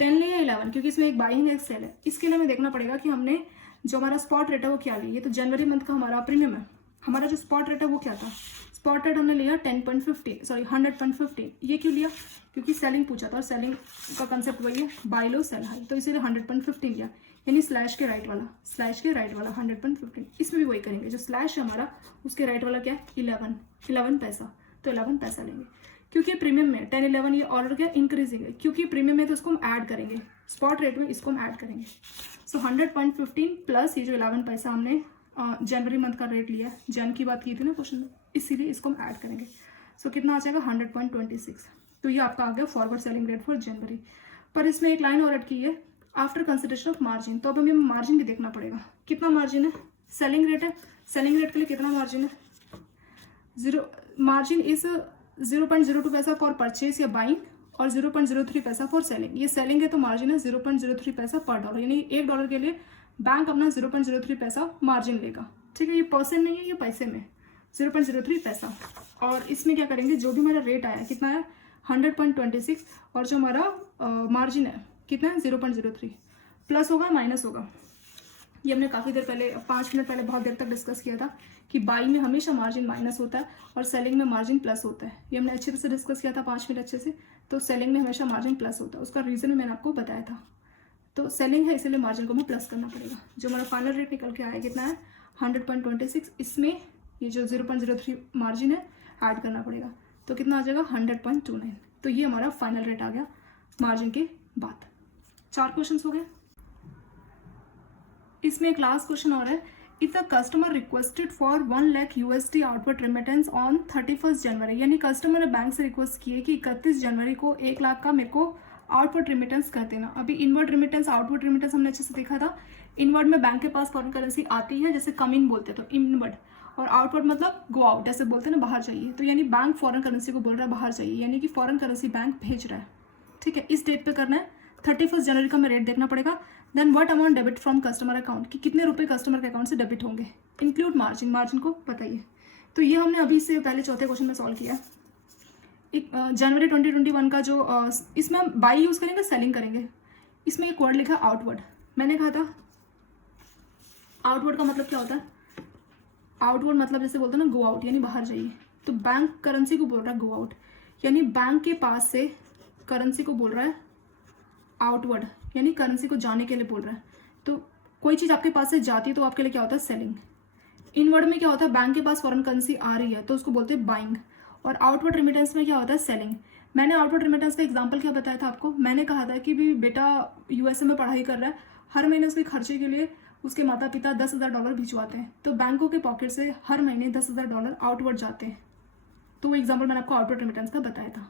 10 ले या 11 क्योंकि इसमें एक बाइंग है एक सेल है, इसके लिए हमें देखना पड़ेगा कि हमने जो हमारा स्पॉट रेट है वो क्या लिया। ये तो जनवरी मंथ का हमारा प्रीमियम है, हमारा जो स्पॉट रेट है वो क्या था, स्पॉट रेट हमने लिया 10.15 सॉरी 100.15। ये क्यों लिया? क्योंकि सेलिंग पूछा था और सेलिंग का कंसेप्ट वही है, बाय लो सेल हाई, तो इसीलिए 100.15 लिया, यानी स्लैश के राइट वाला 100.15। इसमें भी वही करेंगे, जो स्लैश है हमारा उसके राइट वाला क्या है 11 पैसा, तो 11 पैसा लेंगे। क्योंकि प्रीमियम में 10-11 ये ऑर्डर क्या इंक्रीजिंग है, क्योंकि प्रीमियम में तो उसको हम ऐड करेंगे, स्पॉट रेट में इसको हम ऐड करेंगे। सो 100.15 प्लस ये जो 11 पैसा हमने जनवरी मंथ का रेट लिया, जन की बात की थी ना क्वेश्चन में, इसीलिए इसको हम ऐड करेंगे। सो कितना आ जाएगा 100.26। तो ये आपका आ गया forward selling rate for January. पर इसमें एक लाइन और ऐड की है, आफ्टर कंसिडरेशन ऑफ मार्जिन। तो अब हमें मार्जिन भी देखना पड़ेगा, कितना मार्जिन है, सेलिंग रेट है, सेलिंग रेट के लिए कितना मार्जिन है, 0 मार्जिन इज 0.02 पैसा फॉर परचेज या बाइंग और 0.03 पैसा फॉर सेलिंग। ये सेलिंग है तो मार्जिन है 0.03 पैसा पर डॉलर, यानी $1 के लिए बैंक अपना 0.03 पैसा मार्जिन लेगा। ठीक है, ये परसेंट नहीं है, ये पैसे में 0.03 पैसा। और इसमें क्या करेंगे, जो भी हमारा रेट आया कितना है 100.26 और जो हमारा मार्जिन है कितना है 0.03, प्लस होगा माइनस होगा। ये हमने काफ़ी देर पहले 5 मिनट पहले बहुत देर तक डिस्कस किया था कि बाई में हमेशा मार्जिन माइनस होता है और सेलिंग में मार्जिन प्लस होता है। ये हमने अच्छे से डिस्कस किया था 5 मिनट अच्छे से। तो सेलिंग में हमेशा मार्जिन प्लस होता है, उसका रीज़न मैंने आपको बताया था। तो सेलिंग है इसलिए मार्जिन को हमें प्लस करना पड़ेगा। जो हमारा फाइनल रेट निकल के आया कितना है 100.26, इसमें ये जो 0.03 मार्जिन है ऐड करना पड़ेगा, तो कितना आ जाएगा 100.29। तो ये हमारा फाइनल रेट आ गया मार्जिन के बाद। 4 क्वेश्चन हो गए। इसमें एक लास्ट क्वेश्चन और है, if the customer requested for 1 lakh USD outward remittance on 31 जनवरी, यानी कस्टमर ने बैंक से रिक्वेस्ट की है कि 31 जनवरी को 1 लाख का मेरे को आउटवर्ड रेमिटेंस कर देना। अभी इनवर्ड रेमिटेंस आउटवर्ड रेमिटेंस हमने अच्छे से देखा था। इनवर्ड में बैंक के पास फॉरेन करेंसी आती है, जैसे कम इन बोलते हैं तो इनवर्ड, और आउटवर्ड मतलब गो आउट, जैसे बोलते हैं ना बाहर जाइए, तो यानी बैंक फॉरेन करेंसी को बोल रहा है बाहर जाइए, यानी कि फॉरेन करेंसी बैंक भेज रहा है। ठीक है, इस डेट पे करना है, 31 जनवरी का हमें रेट देखना पड़ेगा। Then what amount debit from customer account, कि कितने रुपए कस्टमर के अकाउंट से डेबिट होंगे, इंक्लूड मार्जिन, मार्जिन को बताइए। तो ये हमने अभी से पहले चौथे क्वेश्चन में सॉल्व किया। एक जनवरी 2021 का जो इसमें हम बाई यूज़ करेंगे सेलिंग करेंगे। इसमें एक वर्ड लिखा आउटवर्ड, मैंने कहा था आउटवर्ड का मतलब क्या होता है, आउटवर्ड मतलब जैसे बोलते हैं ना गो आउट, यानी बाहर जाइए। तो बैंक करेंसी को बोल रहा है गो आउट, यानी बैंक के पास से करेंसी को बोल रहा है आउटवर्ड, यानी करेंसी को जाने के लिए बोल रहा है। तो कोई चीज़ आपके पास से जाती है तो आपके लिए क्या होता है सेलिंग। इनवर्ड में क्या होता है, बैंक के पास फॉरेन करेंसी आ रही है तो उसको बोलते हैं बाइंग। और आउटवर्ड रेमिटेंस में क्या होता है सेलिंग। मैंने आउटवर्ड रेमिटेंस का एग्जांपल क्या बताया था आपको, मैंने कहा था कि भी बेटा USA में पढ़ाई कर रहा है, हर महीने उसके खर्चे के लिए उसके माता पिता $10,000 भिजवाते हैं, तो बैंकों के पॉकेट से हर महीने $10,000 आउटवर्ड जाते हैं। तो वो एग्जाम्पल मैंने आपको आउटवर्ड रेमिटेंस का बताया था।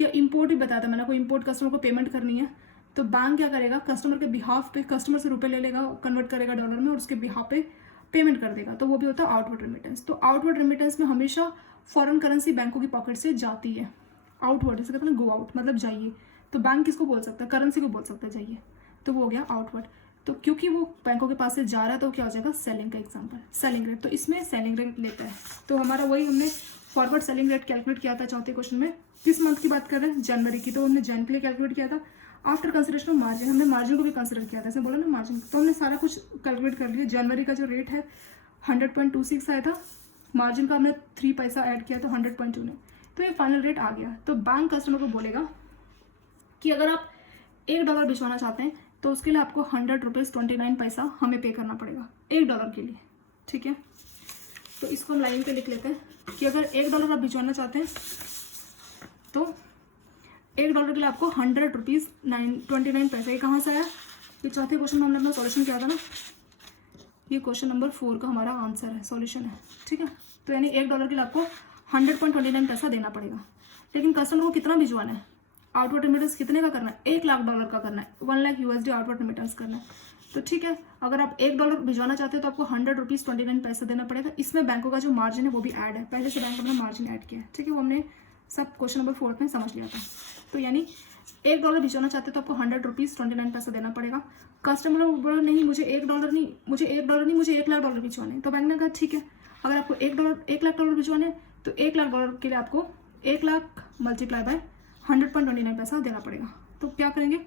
या इम्पोर्ट भी बताया था मैंने, कोई इम्पोर्ट कस्टमर को पेमेंट करनी है तो बैंक क्या करेगा, कस्टमर के बिहाफ पे कस्टमर से रुपए ले लेगा, कन्वर्ट करेगा डॉलर में और उसके बिहाफ पे पेमेंट कर देगा, तो वो भी होता है आउटवर्ड रेमिटेंस। तो आउटवर्ड रेमिटेंस में हमेशा फॉरेन करेंसी बैंकों की पॉकेट से जाती है। आउटवर्ड जैसे कहते हैं गो आउट मतलब जाइए, तो बैंक किसको बोल सकता है, करेंसी को बोल सकता है जाइए, तो वो हो गया आउटवर्ड। तो क्योंकि वो बैंकों के पास से जा रहा है तो क्या हो जाएगा सेलिंग का एग्जाम्पल, सेलिंग रेट। तो इसमें सेलिंग रेट लेता है, तो हमारा वही हमने फॉरवर्ड सेलिंग रेट कैलकुलेट किया था चौथे क्वेश्चन में। किस मंथ की बात कर रहे हैं, जनवरी की, तो हमने जन के लिए कैलकुलेट किया था। आफ्टर कंसिडरेशन ऑफ मार्जिन, हमने मार्जिन को भी कंसिडर किया था, जैसे बोला ना मार्जिन, तो हमने सारा कुछ कैलकुलेट कर लिया। जनवरी का जो रेट है 100.26 आया था, मार्जिन का हमने 3 पैसा ऐड किया था 100.29, तो ये फाइनल रेट आ गया। तो बैंक कस्टमर को बोलेगा कि अगर आप $1 भिजवाना चाहते हैं तो उसके लिए आपको 100 रुपीज़ 29 पैसा हमें पे करना पड़ेगा $1 के लिए। ठीक है, तो इसको हम लाइन पे लिख लेते हैं कि अगर $1 आप भिजवाना चाहते हैं तो $1 के लिए आपको 100 रुपीज़ 29 पैसा। ये कहाँ से आया, ये चौथे क्वेश्चन में हमने अपना सॉल्यूशन किया था ना, ये क्वेश्चन नंबर 4 का हमारा आंसर है, सॉल्यूशन है। ठीक है, तो यानी $1 के लिए आपको 100.29 पैसा देना पड़ेगा। लेकिन कस्टमर को कितना भिजवाना है, आउटवर्ड रेमिटेंस कितने का करना है, $1 लाख का करना है, 1 लाख USD आउटवर्ड रेमिटेंस करना है। तो ठीक है, अगर आप $1 भिजवाना चाहते हो तो आपको 100 रुपीज़ 29 पैसा देना पड़ेगा। इसमें बैंकों का जो मार्जिन है वो भी ऐड है, पहले से बैंक अपना मार्जिन ऐड किया है। ठीक है, वो हमने सब क्वेश्चन नंबर 4 में समझ लिया था। तो यानी $1 भिजवाना चाहते हो तो आपको 100 रुपीज़ 29 पैसा देना पड़ेगा। कस्टमर बोला नहीं मुझे $1 नहीं, मुझे $1 लाख भिजवाने, तो बैंक ने कहा ठीक है, अगर आपको $1 लाख भिजवाने तो $1 लाख के लिए आपको 1 लाख मल्टीप्लाई बाय 100.29 पैसा देना पड़ेगा। तो क्या करेंगे,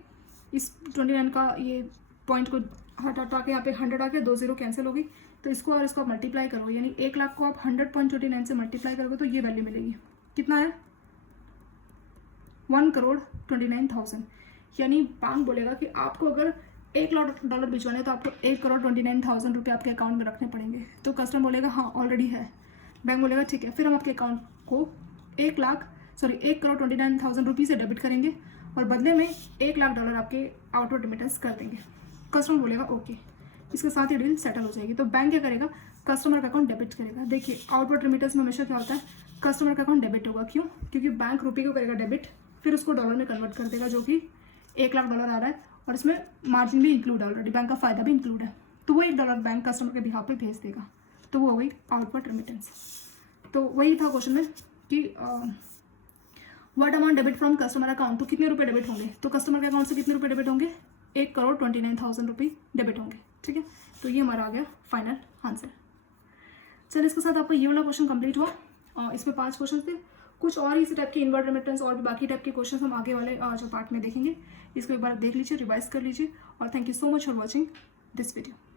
इस 29 का ये पॉइंट को हटा के यहाँ पे 100 आ गया, 2 0 कैंसिल होगी, तो इसको और इसको आप मल्टीप्लाई करो, यानी 1 लाख को आप 100.29 से मल्टीप्लाई करोगे तो ये वैल्यू मिलेगी। कितना है? 1,29,00,000। यानी बैंक बोलेगा कि आपको अगर $1 लाख भिजवाने तो आपको 1,29,00,000 रुपये आपके अकाउंट में रखने पड़ेंगे। तो कस्टमर बोलेगा हाँ ऑलरेडी है। बैंक बोलेगा ठीक है, फिर हम आपके अकाउंट को 1,29,00,000 रुपये से डेबिट करेंगे और बदले में $1 लाख आपके आउटवर्ड रेमिटेंस कर देंगे। कस्टमर बोलेगा ओके, इसके साथ ही डील सेटल हो जाएगी। तो बैंक क्या करेगा? कस्टमर का अकाउंट डेबिट करेगा। देखिए आउटवर्ड रेमिटेंस में हमेशा क्या होता है, कस्टमर का अकाउंट डेबिट होगा। क्यों? क्योंकि बैंक रुपये को करेगा डेबिट, फिर उसको डॉलर में कन्वर्ट कर देगा, जो कि $1 लाख आ रहा है और इसमें मार्जिन भी इंक्लूड है, ऑलरेडी बैंक का फ़ायदा भी इंक्लूड है। तो वो $1 बैंक कस्टमर के बिहाफ पे भेज देगा, तो वो हो गई आउटवर्ड रेमिटेंस। तो वही था क्वेश्चन में कि what amount debit from customer account, तो कितने रुपए डेबिट होंगे? तो कस्टमर के अकाउंट से कितने रुपए डेबिट होंगे? 1,29,00,000 रुपये डेबिट होंगे। ठीक है, तो ये हमारा आ गया फाइनल आंसर। चलिए इसके साथ आपका ये वाला क्वेश्चन कंप्लीट हुआ। इसमें 5 क्वेश्चन थे, कुछ और इसी टाइप के इनवर्ड रेमिटेंस और भी बाकी टाइप के क्वेश्चन हम आगे वाले जो पार्ट में देखेंगे। इसको एक बार देख लीजिए, रिवाइज कर लीजिए और thank you so much for watching this video.